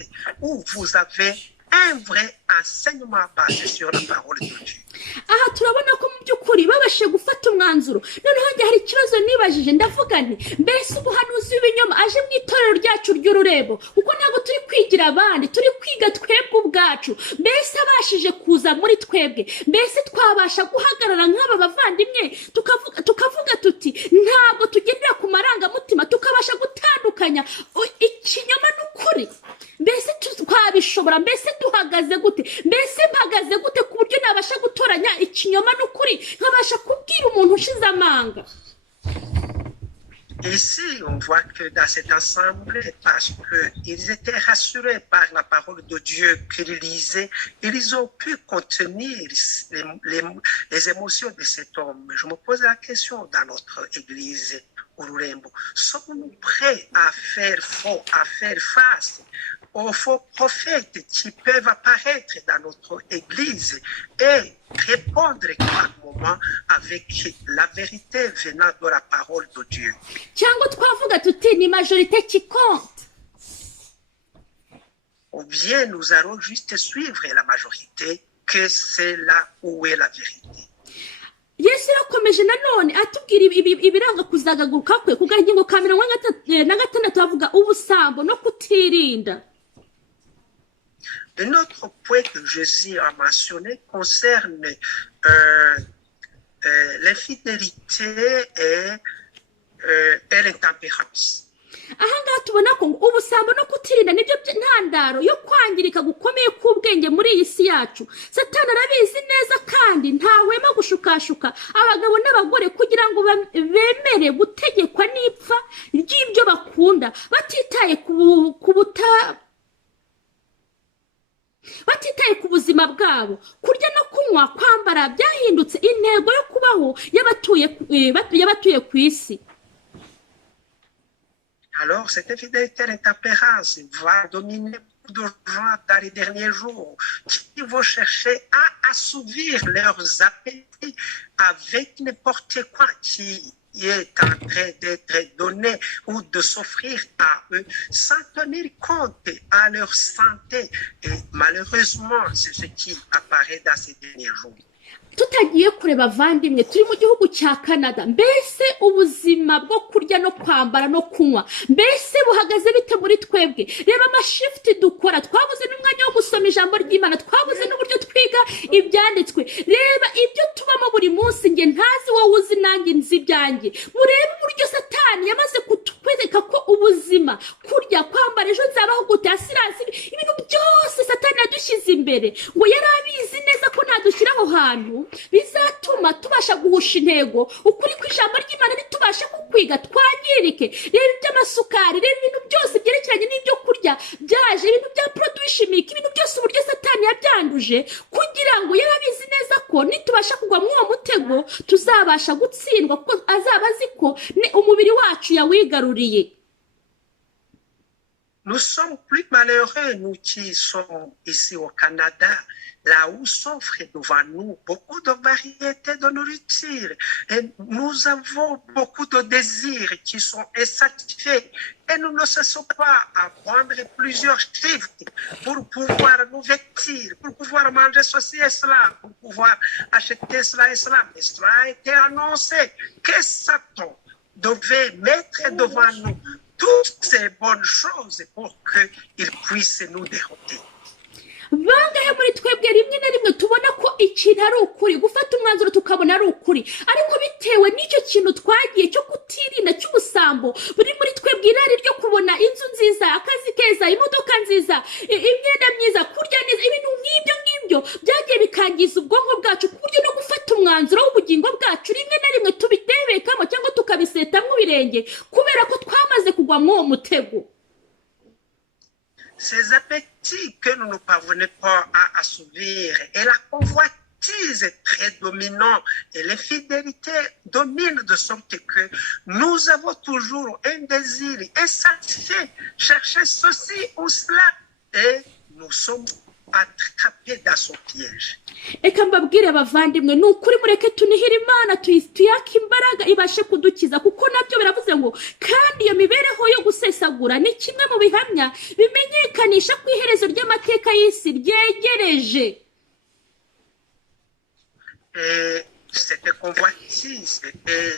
ou vous avez un vrai enseignement basé sur la parole de Dieu? aha turabona ko mu by'ukuri babashe gufata umwanzuro. noneho njye hari ikibazo nibajije, ndavuga nti mbese ubuhanuzi w'ibinyoma aje mu itorero ryacu ry'ururebo, kuko ntabwo turi kwigira abandi, turi kwiga twebwe ubwacu. mbese abashije kuza muri twebwe, mbese twabasha guhagarara nk'aba bavandimwe tukavuga tuti ntabwo tugendera ku marangamutima, tukabasha gutandukanya ikinyoma n'ukuri? mbese twabishobora? mbese duhagaze gute? mbese mpagaze gute ku buryo nabasha gutoranya ikinyoma n'ukuri, nkabasha kubwira umuntu ushize amanga? Ici, on voit que dans cette assemblée, parce qu'ils étaient rassurés par la parole de Dieu qu'ils lisaient, ils ont pu contenir les émotions de cet homme. Je me pose la question dans notre église, Ururembo, sommes-nous prêts à faire face aux faux prophètes qui peuvent apparaître dans notre église et répondre par moment avec la vérité venant de la parole de Dieu. cyangwa twavuga tuti ni majorité qui compte. Ou bien nous allons juste suivre la majorité, que c'est là où est la vérité. Yesu yakomeje nanone atubwira ibiranga kuzagaguruka kwe ku gahingo ka 16 avuga ubusambo no kutirinda. Un autre point que Jésus a mentionné concerne l'infidélité et l'intempérance. Ahangaha tubona ko ubusambo no kutirinda nibyo ntandaro yo kwangirika gukomeye k'ubwenge muri iyi si yacu. Satani arabizi neza kandi ntahwema gushukashuka abagabo n'abagore kugira ngo bemere gutegekwa n'ipfa ry'ibyo bakunda batitaye batitaye ku buzima bwabo. Kurya no kunywa kwambara byahindutse intego yo kubaho y'abatuye ku isi. Alors, cette infidélité et l'intempérance va dominer beaucoup de gens dans les derniers jours qui vont chercher à assouvir leurs appétits avec n'importe quoi qui est en train d'être donné ou de s'offrir à eux sans tenir compte à leur santé. Et malheureusement, c'est ce qui apparaît dans ces derniers jours. Tutagiye kureba vandimwe turi mu gihugu cya Canada, mbese ubuzima bwo kurya no kwambara no kunywa mbese buhagaze bite muri twebwe? Reba amashifti dukora, twabuze n'umwanya wo gusoma ijambo ry'Imana, twabuze n'uburyo twiga ibyanditswe. Reba ibyo tubamo buri munsi, nge ntazi wowe uzi nanjye nzi ibyanjye. Murebe uburyo Satani yamaze kutwereka ko ubuzima, kurya, kwambara, ejo nzabaho gute, asirasi, ibintu byose Satani yadushyize imbere ngo yari abizi neza ko ntadushyiraho hantu bizatuma tubasha guhusha intego. Ukuri kw'ijambo ry'Imana ntitubashe kukwiga twangirike. Reba iby'amasukari, reba ibintu byose byerekeranye n'ibyo kurya byaje, ibintu bya produit chimique, ibintu byose uburyo Satani yabyanduje kugira ngo yarabizi neza ko nitubasha kugwa muri uwo mutego tuzabasha gutsindwa, kuko azaba azi ko umubiri wacu yawigaruriye. Nous sommes plus malheureux, nous qui sommes ici au Canada, là où s'offre devant nous beaucoup de variétés de nourriture. Et nous avons beaucoup de désirs qui sont insatisfaits. Et nous ne cessons pas à prendre plusieurs shifts pour pouvoir nous vêtir, pour pouvoir manger ceci et cela, pour pouvoir acheter cela et cela. Mais cela a été annoncé que Satan devait mettre devant nous toutes ces bonnes choses pour qu'il puisse nous dérouter. Bangahe muri twebwe rimwe na rimwe tubona ko ikintu ari ukuri, gufata umwanzuro tukabona ari ukuri, ariko bitewe n'icyo kintu twagiye cyo kutirinda cy'ubusambo buri muri twebwe, irari ryo kubona inzu nziza, akazi keza, imodoka nziza, imyenda myiza, kurya neza, ibintu nk'ibyo byagiye bikangiza ubwonko bwacu ku buryo no gufata umwanzuro w'ubugingo bwacu rimwe na rimwe tubidebekamo cyangwa tukabisetamwo ibirenge kubera ko twamaze kugwa muri uwo mutego. Ces appétits que nous ne parvenons pas à assouvir et la convoitise est très dominante et l'infidélité domine de sorte que nous avons toujours un désir insatisfait, chercher ceci ou cela et nous sommes attrapés dans son piège. Eka mbabwire abavandimwe, ni ukuri mureke tunihira Imana tuyake imbaraga ibashe kudukiza, kuko nabyo biravuze ngo kandi iyo mibereho yo gusesagura ni kimwe mu bihamya bimenyekanisha ko iherezo ry'amateka y'isi ryegereje. Cette convoitise et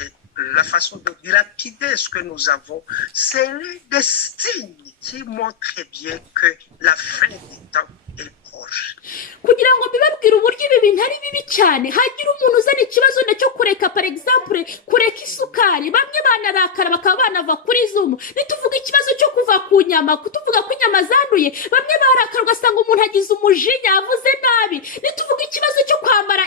la façon de dilapider ce que nous avons, c'est l'un des signes qui montre bien que la fin des temps est proche. Kugira ngo bibabwire uburyo ibi bintu ari bibi cyane, hagira umuntu uzana ikibazo cyo kureka, par exemple kureka isukari, bamwe banarakara bakaba banava kuri Zoom. Nituvuga ikibazo cyo kuva ku nyama, kutuvuga ko inyama zanduye, bamwe barakara ugasanga umuntu agize umujinya, avuze nabi. Nituvuga ikibazo cyo kwambara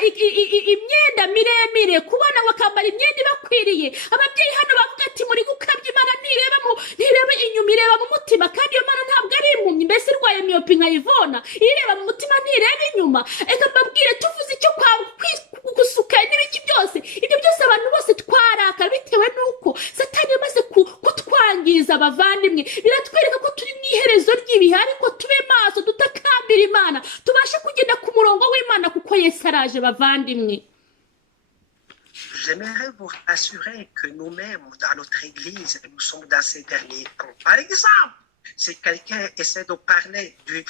imyenda miremire, kubona bakambara imyenda ibakwiriye, ababyeyi hano bavuga ati muri gukabya ntireba inyuma, ireba mu mutima, kandi iyo mana ntabwo ari impumyi. Mbese irwaye miyopi nkayivona, ireba mu mutima ntireba inyuma. Eka mbabwire, tuvuze icyo gusuka n'ibiki byose, ibyo byose abantu bose twarakara bitewe n'uko satani yamaze kutwangiza. Abavandimwe, biratwereka ko turi mu iherezo ry'ibihe, ariko tube maso, dutakambira Imana, tubashe kugenda ku murongo w'Imana, kuko Yesu araje. Bavandimwe, j'aimerais vous rassurer que nous-mêmes, dans notre église, nous sommes dans ces derniers temps. Par exemple, si quelqu'un essaie de parler du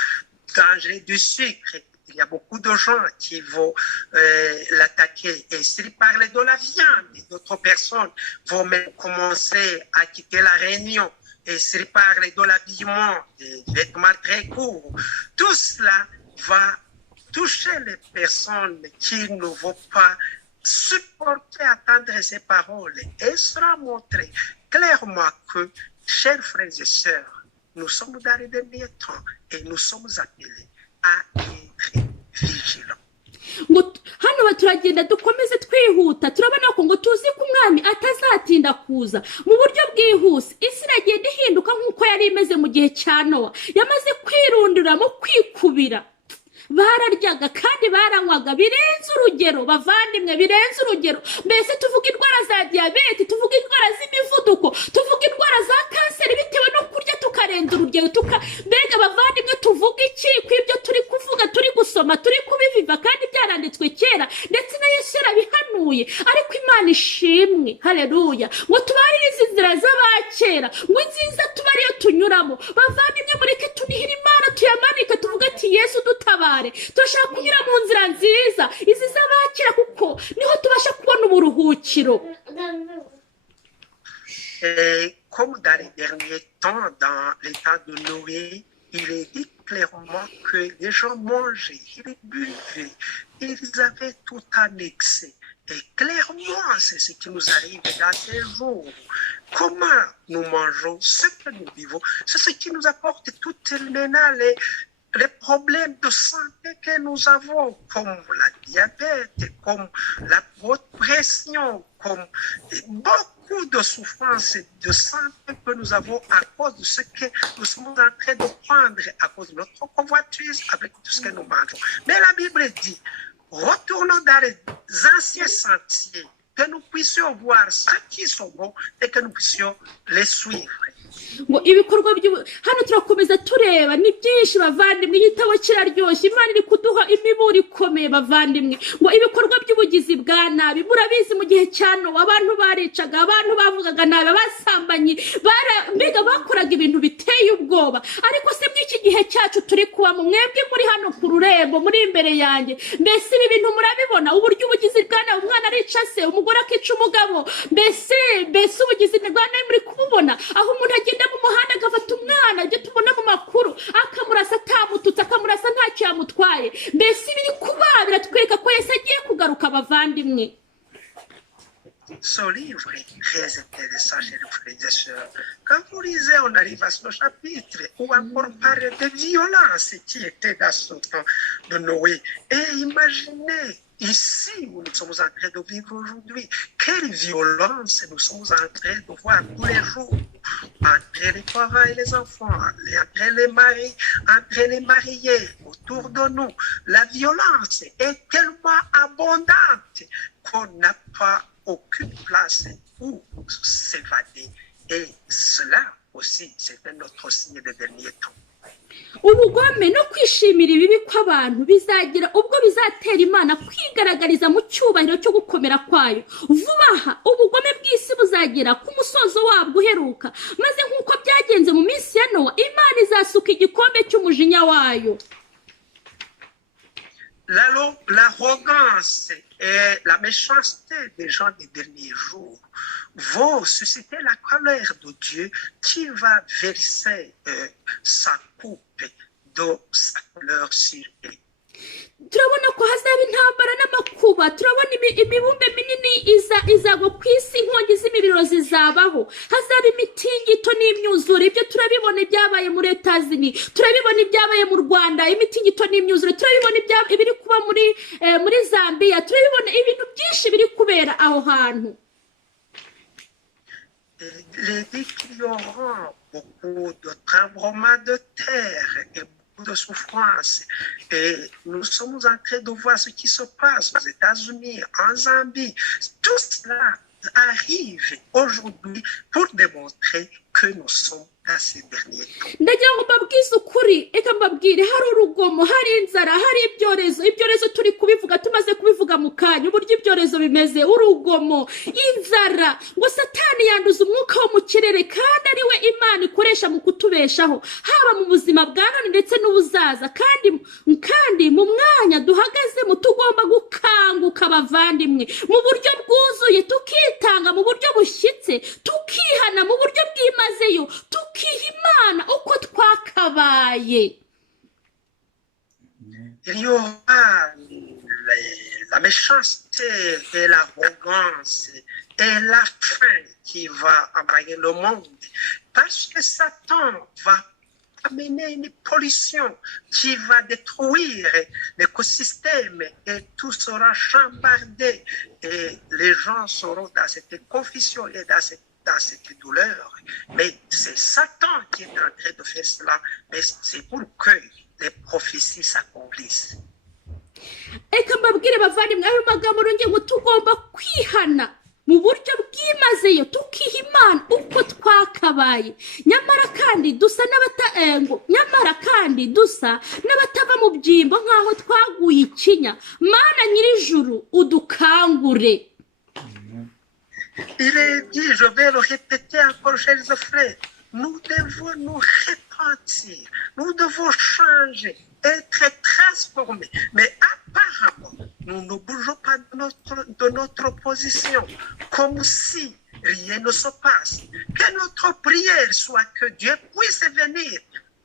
danger du sucre, il y a beaucoup de gens qui vont l'attaquer. Et s'il parle de la viande, d'autres personnes vont même commencer à quitter la réunion. Et s'il parle de l'habillement, des vêtements très courts, tout cela va toucher les personnes qui ne vont pas supporter attendre ces paroles. Et il sera montré clairement que, chers frères et sœurs, nous sommes dans les derniers temps et nous sommes appelés à être vigilants. Hano turagenda dukomeze twihuta, turabona ko ngo tuzi ko umwami atazatinda kuza mu buryo bwihuse. Isi iragenda ihinduka nk'uko yari imeze mu gihe cya Nowa, yamaze kwirundira mu kwikubira. Bararyaga kandi baranywaga birenze urugero. Bavandimwe, birenze urugero. Mbese tuvuga indwara za diyabete, tuvuga indwara z'imivuduko, tuvuga indwara za kanseri bitewe no kurya tukarenza urugero. Mbega bavandimwe, tuvuga iki ku ibyo turi kuvuga, turi gusoma, turi kubiviva, kandi byaranditswe kera, ndetse na Yesu yarabihanuye. Ariko Imana ishimwe, haleluya, ngo tubaririze inzira z'abakera, ngo inziza tuba ariyo tunyuramo. Bavandimwe, mureke tunihira Imana, tuyamanike, tuvuga ati Yesu dutabare. Turashaka kunyura mu nzira nziza, izi z'abakera, kuko niho tubasha kubona uburuhukiro. Comme dans les derniers temps, dans les temps de Noé, il est dit clairement que les gens mangeaient, ils buvaient, ils avaient tout en excès. Et clairement, c'est ce qui nous arrive dans ces jours. Comment nous mangeons, ce que nous vivons, c'est ce qui nous apporte toutes les problèmes de santé que nous avons, comme la diabète, comme la haute pression, comme beaucoup de souffrances de santé que nous avons à cause de ce que nous sommes en train de prendre, à cause de notre convoitise, avec tout ce que nous mangeons. Mais la Bible dit, retournons dans les anciens sentiers, que nous puissions voir ceux qui sont bons et que nous puissions les suivre. Ngo ibikorwa hano turakomeza tureba ni byinshi bavandimwe. Igitabo kiraryoshye, Imana iri kuduha imiburo ikomeye bavandimwe. Ngo ibikorwa by'ubugizi bwa nabi, murabizi mu gihe cya Nowa abantu baricaga, abantu bavugaga nabi, abasambanyi mbega bakoraga ibintu biteye ubwoba. Ariko se mw'iki gihe cyacu turi kubamo, mwebwe muri hano ku rurembo, muri imbere yanjye, mbese ibi bintu murabibona? Uburyo ubugizi bwa nabi, umwana arica se, umugore akica umugabo, mbese ubugizi bwa nabi muri kububona? Aho umuntu agenda mu muhanda agafata umwana, ibyo tubona mu makuru, akamurasa atamututse, akamurasa ntacyo yamutwaye. Mbese ibiri kuba biratwereka ko Yesu agiye kugaruka bavandimwe. Ce livre est très intéressant, chers frères et sœurs. Quand vous lisez, on arrive à ce chapitre où encore parle de violence qui était dans ce temps de Noé. Et imaginez, ici où nous sommes en train de vivre aujourd'hui, quelle violence nous sommes en train de voir tous les jours entre les parents et les enfants, entre les maris, entre les mariés, autour de nous. La violence est tellement abondante qu'on n'a pas aucune place où s'évader. Et cela aussi, c'est un autre signe des derniers temps. Ubugome no kwishimira ibibi kw'abantu bizagira ubwo bizatera Imana kwigaragariza mu cyubahiro cyo gukomera kwayo. Vuba aha ubugome bw'isi buzagera ku musozo wabwo uheruka, maze nk'uko byagenze mu minsi ya Nowa, Imana izasuka igikombe cy'umujinya wayo. L'arrogance et la méchanceté des gens des derniers jours vont susciter la colère de Dieu qui va verser sa coupe de sa colère sur eux. Turabona ko hazaba intambara n'amakuba, turabona imibumbe minini izagwa ku isi, inkongi z'imiriro zizabaho, hazaba imitingito n'imyuzure. Ibyo turabibona ibyabaye muri Etazini, turabibona ibyabaye mu Rwanda, imitingito n'imyuzure, turabibona ibiri kuba muri Zambia, turabibona ibintu byinshi biri kubera aho hantu. Il est dit qu'il y aura beaucoup de tremblements de terre et beaucoup de souffrances. Et nous sommes en train de voir ce qui se passe aux États-Unis, en Zambie. Tout cela arrive aujourd'hui pour démontrer que nous sommes dans ces derniers temps. ndagira ngo mbabwize ukuri reka mbabwire hari urugomo hari inzara hari ibyorezo turi kubivuga tumaze kubivuga mu kanya uburyo ibyorezo bimeze urugomo inzara ngo satani yanduza umwuka wo mu kirere kandi ari we imana ikoresha mu kutubeshaho haba mu buzima bwa none ndetse n'ubuzaza kandi mu mwanya duhagazemo tugomba gukanguka abavandimwe mu buryo bwuzuye tukitanga mu buryo bushyitse tukihana mu buryo bwimazeyo tukiha imana uko twakabaye. Il y aura la méchanceté et l'arrogance et la faim qui va envahir le monde parce que Satan va amener une pollution qui va détruire l'écosystème et tout sera chambardé et les gens seront dans cette confusion et dans cette douleur. Mais c'est Satan qui est en train de faire cela, mais c'est pour que les prophéties s'accomplissent. Reka mbabwire bavandimwe ayo magambo nongeye ngo tugomba kwihana mu buryo bwimazeyo tukiha imana uko twakabaye nyamara kandi dusa n'abatava mu byimbo nk'aho twaguye ikinya mana nyir'ijuru udukangure. Il est dit, je vais le répéter encore, chers frères, nous devons nous repentir, nous devons changer, être transformés. Mais apparemment, nous ne bougeons pas de notre position, comme si rien ne se passe. Que notre prière soit que Dieu puisse venir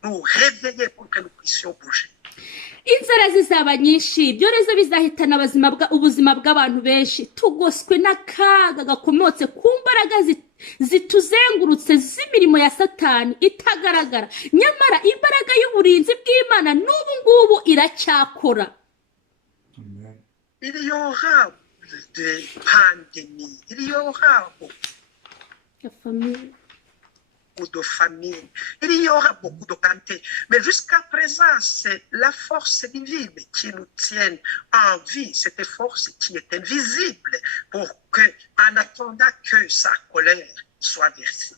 nous réveiller pour que nous puissions bouger. Inzara zizaba nyinshi ibyorezo bizahitana ubuzima bw'abantu benshi tugoswe n'akaga gakomotse ku mbaraga zituzengurutse z'imirimo ya satani itagaragara nyamara imbaraga y'uburinzi bw'Imana n'ubu ngubu iracyakora. Il y aura des pandémies, il y aura beaucoup de familles, il y aura beaucoup de calamité. Mais jusqu'à présent, c'est la force divine qui nous tient en vie, cette force qui est invisible pour que, en attendant que sa colère soit versée.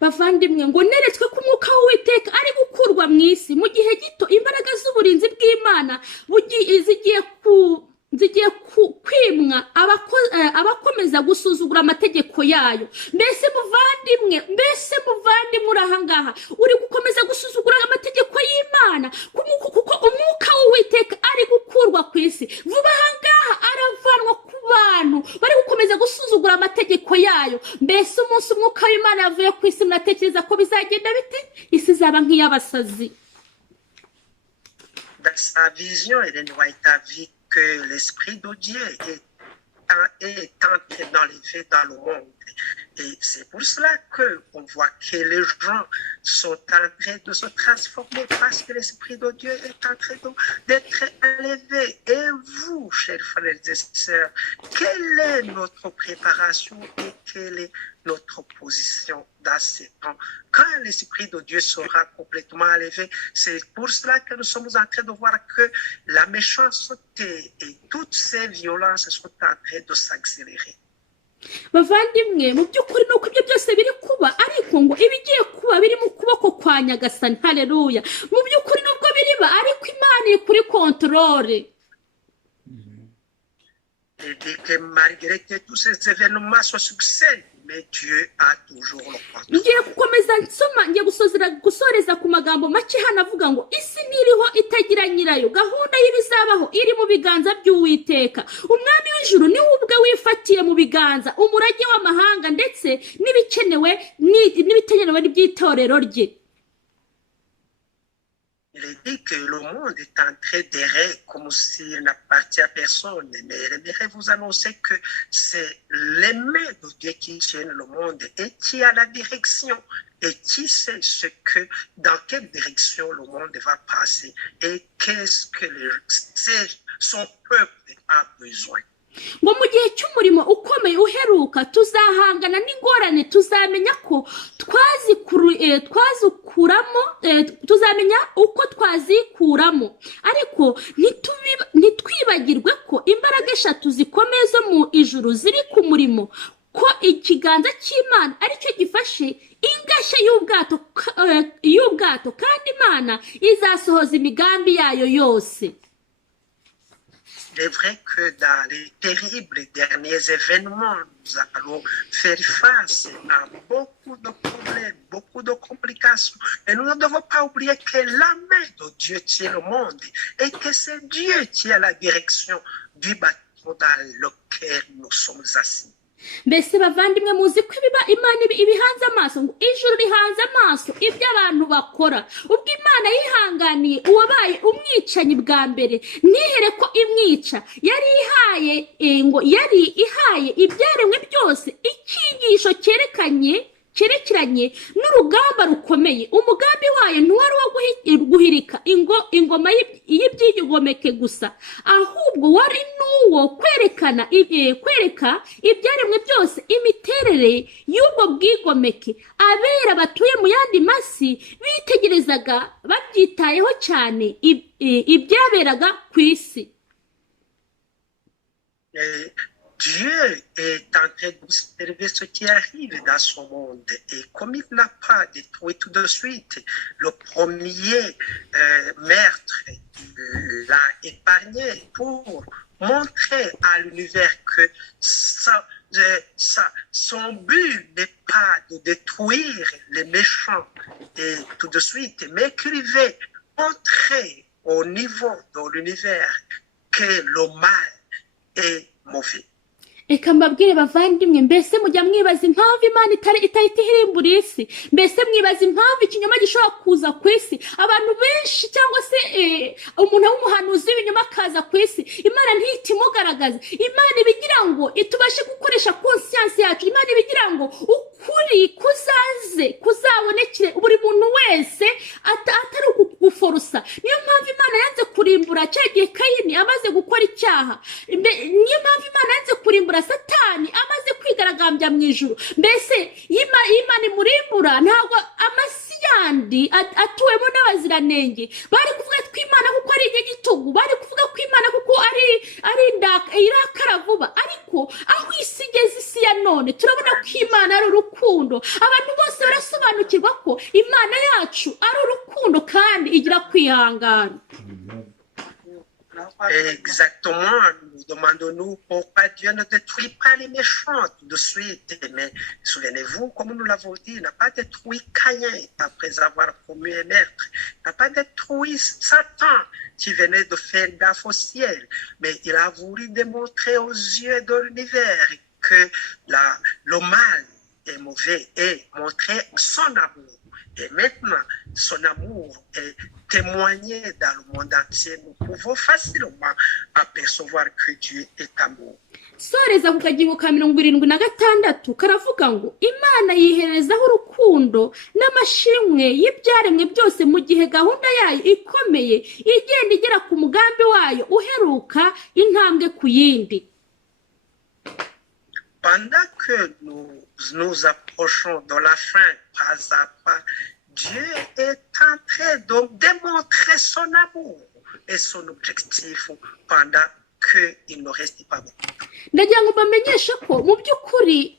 Bavandimwe ngo neretswe ko umwuka w'Uwiteka ari gukurwa mu isi mu gihe gito imbaraga z'uburinzi bw'Imana zigiye kwimwa abakomeza gusuzugura amategeko yayo. Mbese muvandimwe urahangaha uri gukomeza gusuzugura amategeko y'Imana kuko umwuka w'Uwiteka ari gukurwa ku isi vuba ahangaha aravanwa ku bantu bari gukomeza gusuzugura amategeko yayo. Mbese umunsi umwuka w'Imana yavuye ku isi muratekereza ko bizagenda bite? Isi izaba nk'iy'abasazi. Dans sa vision, il nous a établi que l'Esprit de Dieu est entré dans les faits dans le monde. Et c'est pour cela qu'on voit que les gens sont en train de se transformer parce que l'Esprit de Dieu est en train d'être élevé. Et vous, chers frères et sœurs, quelle est notre préparation et quelle est notre position dans ces temps? Quand l'Esprit de Dieu sera complètement élevé, c'est pour cela que nous sommes en train de voir que la méchanceté et toutes ces violences sont en train de s'accélérer. Bavandimwe mu by'ukuri nuko ibyo byose biri kuba ariko ngo ibigiye kuba biri mu kuboko kwa Nyagasani. Haleluya. Mu by'ukuri nubwo biriba ariko Imana iri kuri contrôle. Et dit que malgré que tous ces événements se succèdent, mais Dieu a toujours le contrôle. Ngiye gukomeza nsoma ngiye gusoreza ku magambo make hano avuga ngo isi niriho itagira nyirayo gahunda y'ibizabaho iri mu biganza by'Uwiteka. Umwami w'ijuru ni ubwe wifatiye mu biganza umurage w'amahanga ndetse n'ibitegenewe n'iby'itorero rye. Il est dit que le monde est en train d'errer comme s'il n'appartient à personne. Mais j'aimerais vous annoncer que c'est les mains de Dieu qui tiennent le monde et qui a la direction et qui sait dans quelle direction le monde va passer et qu'est-ce que son peuple a besoin. ngo mu gihe cy'umurimo ukomeye uheruka tuzahangana n'ingorane, tuzamenya ko twazikuramo, tuzamenya uko twazikuramo, ariko ntitwibagirwe ko imbaraga eshatu zikomeye zo mu ijuru ziri ku murimo, ko ikiganza cy'Imana aricyo gifashe ingashya y'ubwato kandi Imana izasohoza imigambi yayo yose. Il est vrai que dans les terribles derniers événements, nous allons faire face à beaucoup de problèmes, beaucoup de complications. Et nous ne devons pas oublier que la main de Dieu tient le monde et que c'est Dieu qui a la direction du bateau dans lequel nous sommes assis. Mbese bavandimwe muzi ko Imana ibihanze amaso, ngo ijuru rihanze amaso ibyo abantu bakora. Ubwo Imana yihanganiye uwabaye umwicanyi bwa mbere ntihere ko imwica, yari ihaye ibyaremwe byose icyigisho cyerekeranye n'urugamba rukomeye. Umugambi wayo ntiwari uwo guhirika ingoma y'ibyigomeke gusa, ahubwo wari n'uwo kwereka ibyaremwe byose imiterere y'ubwo bwigomeke. Abera batuye mu yandi masi bitegerezaga babyitayeho cyane ibyaberaga ku isi. Dieu est en train d'observer ce qui arrive dans son monde. Et comme il n'a pas détruit tout de suite le premier meurtre, il l'a épargné pour montrer à l'univers que son but n'est pas de détruire les méchants et tout de suite, mais qu'il veut montrer au niveau de l'univers que le mal est mauvais. Eka mbabwire bavandimwe, mbese mujya mwibaza impamvu Imana itahita ihirimbura isi? Mbese mwibaza impamvu ikinyoma gishobora kuza ku isi? Abantu benshi cyangwa se umuntu w'umuhanuzi w'ibinyoma akaza ku isi, Imana ntihita imugaragaza. Imana ibigira ngo itubashe gukoresha conscience yacu. Imana ibigira ngo ukuri kuzabonekere buri muntu wese atari ukuguforosa. Niyo mpamvu Imana yanze kurimbura cya gihe Kayini amaze gukora icyaha. Niyo mpamvu Imana yanze kurimbura Satani amaze kwigaragambya mu ijuru. Mbese Imana imurimbura ntabwo amasi yandi atuwemo n'abaziranenge bari kuvuga ko Imana kuko ari igitugu, bari kuvuga ko Imana kuko ari irakara vuba. Ariko aho isi igeze, isi ya none, turabona ko Imana ari urukundo. Abantu bose barasobanukirwa ko Imana yacu ari urukundo kandi igira kwihangana. Exactement, nous demandons-nous pourquoi Dieu ne détruit pas les méchants tout de suite. Mais souvenez-vous, comme nous l'avons dit, il n'a pas détruit Caïn après avoir commis un meurtre. Il n'a pas détruit Satan qui venait de faire gaffe au ciel. Mais il a voulu démontrer aux yeux de l'univers que le mal est mauvais et montrer son amour. Et maintenant, son amour est témoigné dans le monde entier. Nous pouvons facilement apercevoir que Dieu est amour. Soreza ku kagingo ka 76 karavuga ngo Imana yiherezaho urukundo n'amashimwe y'ibyaremwe byose mu gihe gahunda yayo ikomeye igenda igera ku mugambi wayo uheruka intambwe ku yindi. Pendant que nous approchons de la fin pas à pas, Dieu est en train de démontrer son amour et son objectif pendant qu'il ne reste pas beaucoup. Ndagira ngo bamenyeshe ko mu by'ukuri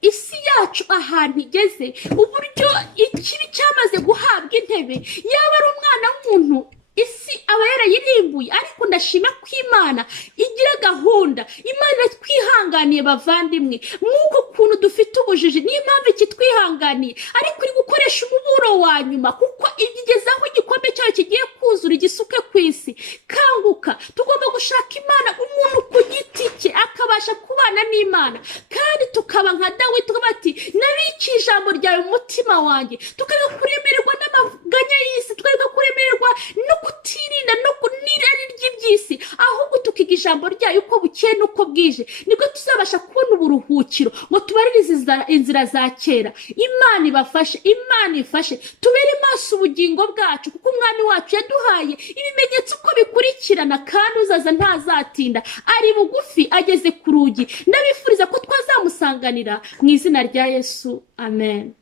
isi yacu ahantu igeze, uburyo ikibi cyamaze guhabwa intebe, yaba ari umwana w'umuntu isi aba yarayirimbuye. Ariko ndashima ko Imana igira gahunda. Imana twihanganiye bavandimwe, nk'uko kuntu dufite ubujiji, niyo mpamvu kitwihanganiye, ariko iri gukoresha umuburo wa nyuma, kuko igezaho igikombe cyayo kigiye kuzura igisuke ku isi. Kanguka, tugomba gushaka Imana umuntu ku giti cye akabasha kubana n'Imana, kandi tukaba nka Dawidi tukavuga ati nabiki ijambo ryawe mu mutima wanjye, tukareka kuremererwa n'amaganya y'isi, tukareka kuremererwa no kutirinda no kunirari ry'ibyisi, ahubwo tukiga ijambo ryayo uko bukeye n'uko bwije nibwo tuzabasha kubona uburuhukiro ngo tubaririze inzira za kera. Imana ibafashe, Imana ifashe tubere maso ubugingo bwacu, kuko umwami wacu yaduhaye ibimenyetso uko bikurikirana, kandi uzaza ntazatinda, ari bugufi ageze ku rugi. Ndabifuriza ko twazamusanganira mu izina rya Yesu, amen.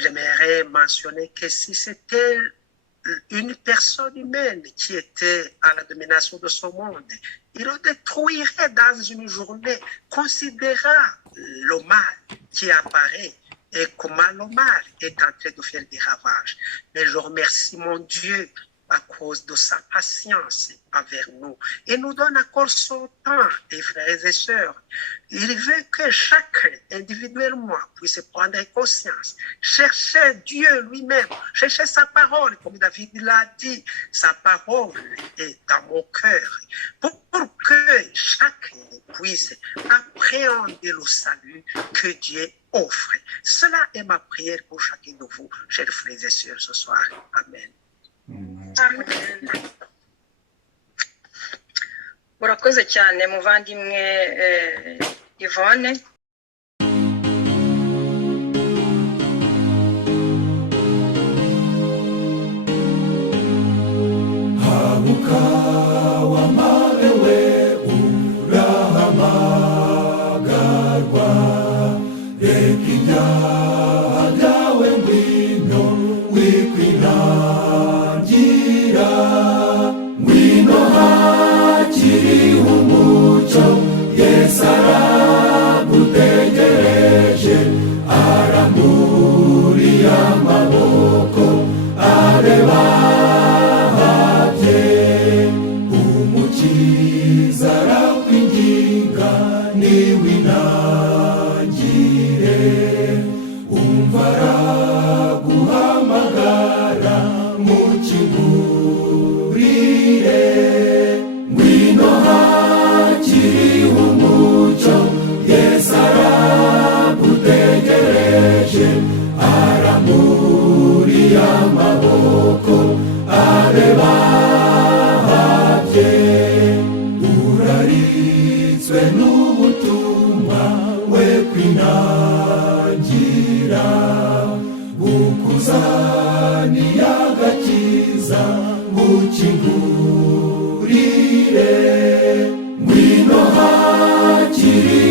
J'aimerais mentionner que si c'était une personne humaine qui était à la domination de ce monde, il le détruirait dans une journée, considérant le mal qui apparaît et comment le mal est en train de faire des ravages. Mais je remercie mon Dieu à cause de sa patience envers nous. Il nous donne encore son temps, les frères et sœurs. Il veut que chacun, individuellement, puisse prendre conscience, chercher Dieu lui-même, chercher sa parole, comme David l'a dit, sa parole est dans mon cœur, pour que chacun puisse appréhender le salut que Dieu offre. Cela est ma prière pour chacun de vous, chers frères et sœurs, ce soir. Amen. Urakoze cyane muvandimwe Yvonne. Hamuka wamabewe urahamagarwa, reka ibyaha byawe ngwino wikwinangira, ngwino hakiri umucyo, Yesu aragutegereje, aramburiye amaboko areba umukiza arakwinginga niwinangire, umva araguhamagara mukingurire, ngwino hakiri umucyo, Yesu aragutegereje, aramburiye amaboko areba uraritswe n'ubutumwa we kwinangira, bukuzaniye agakiza mukingurire, ngwino hakiri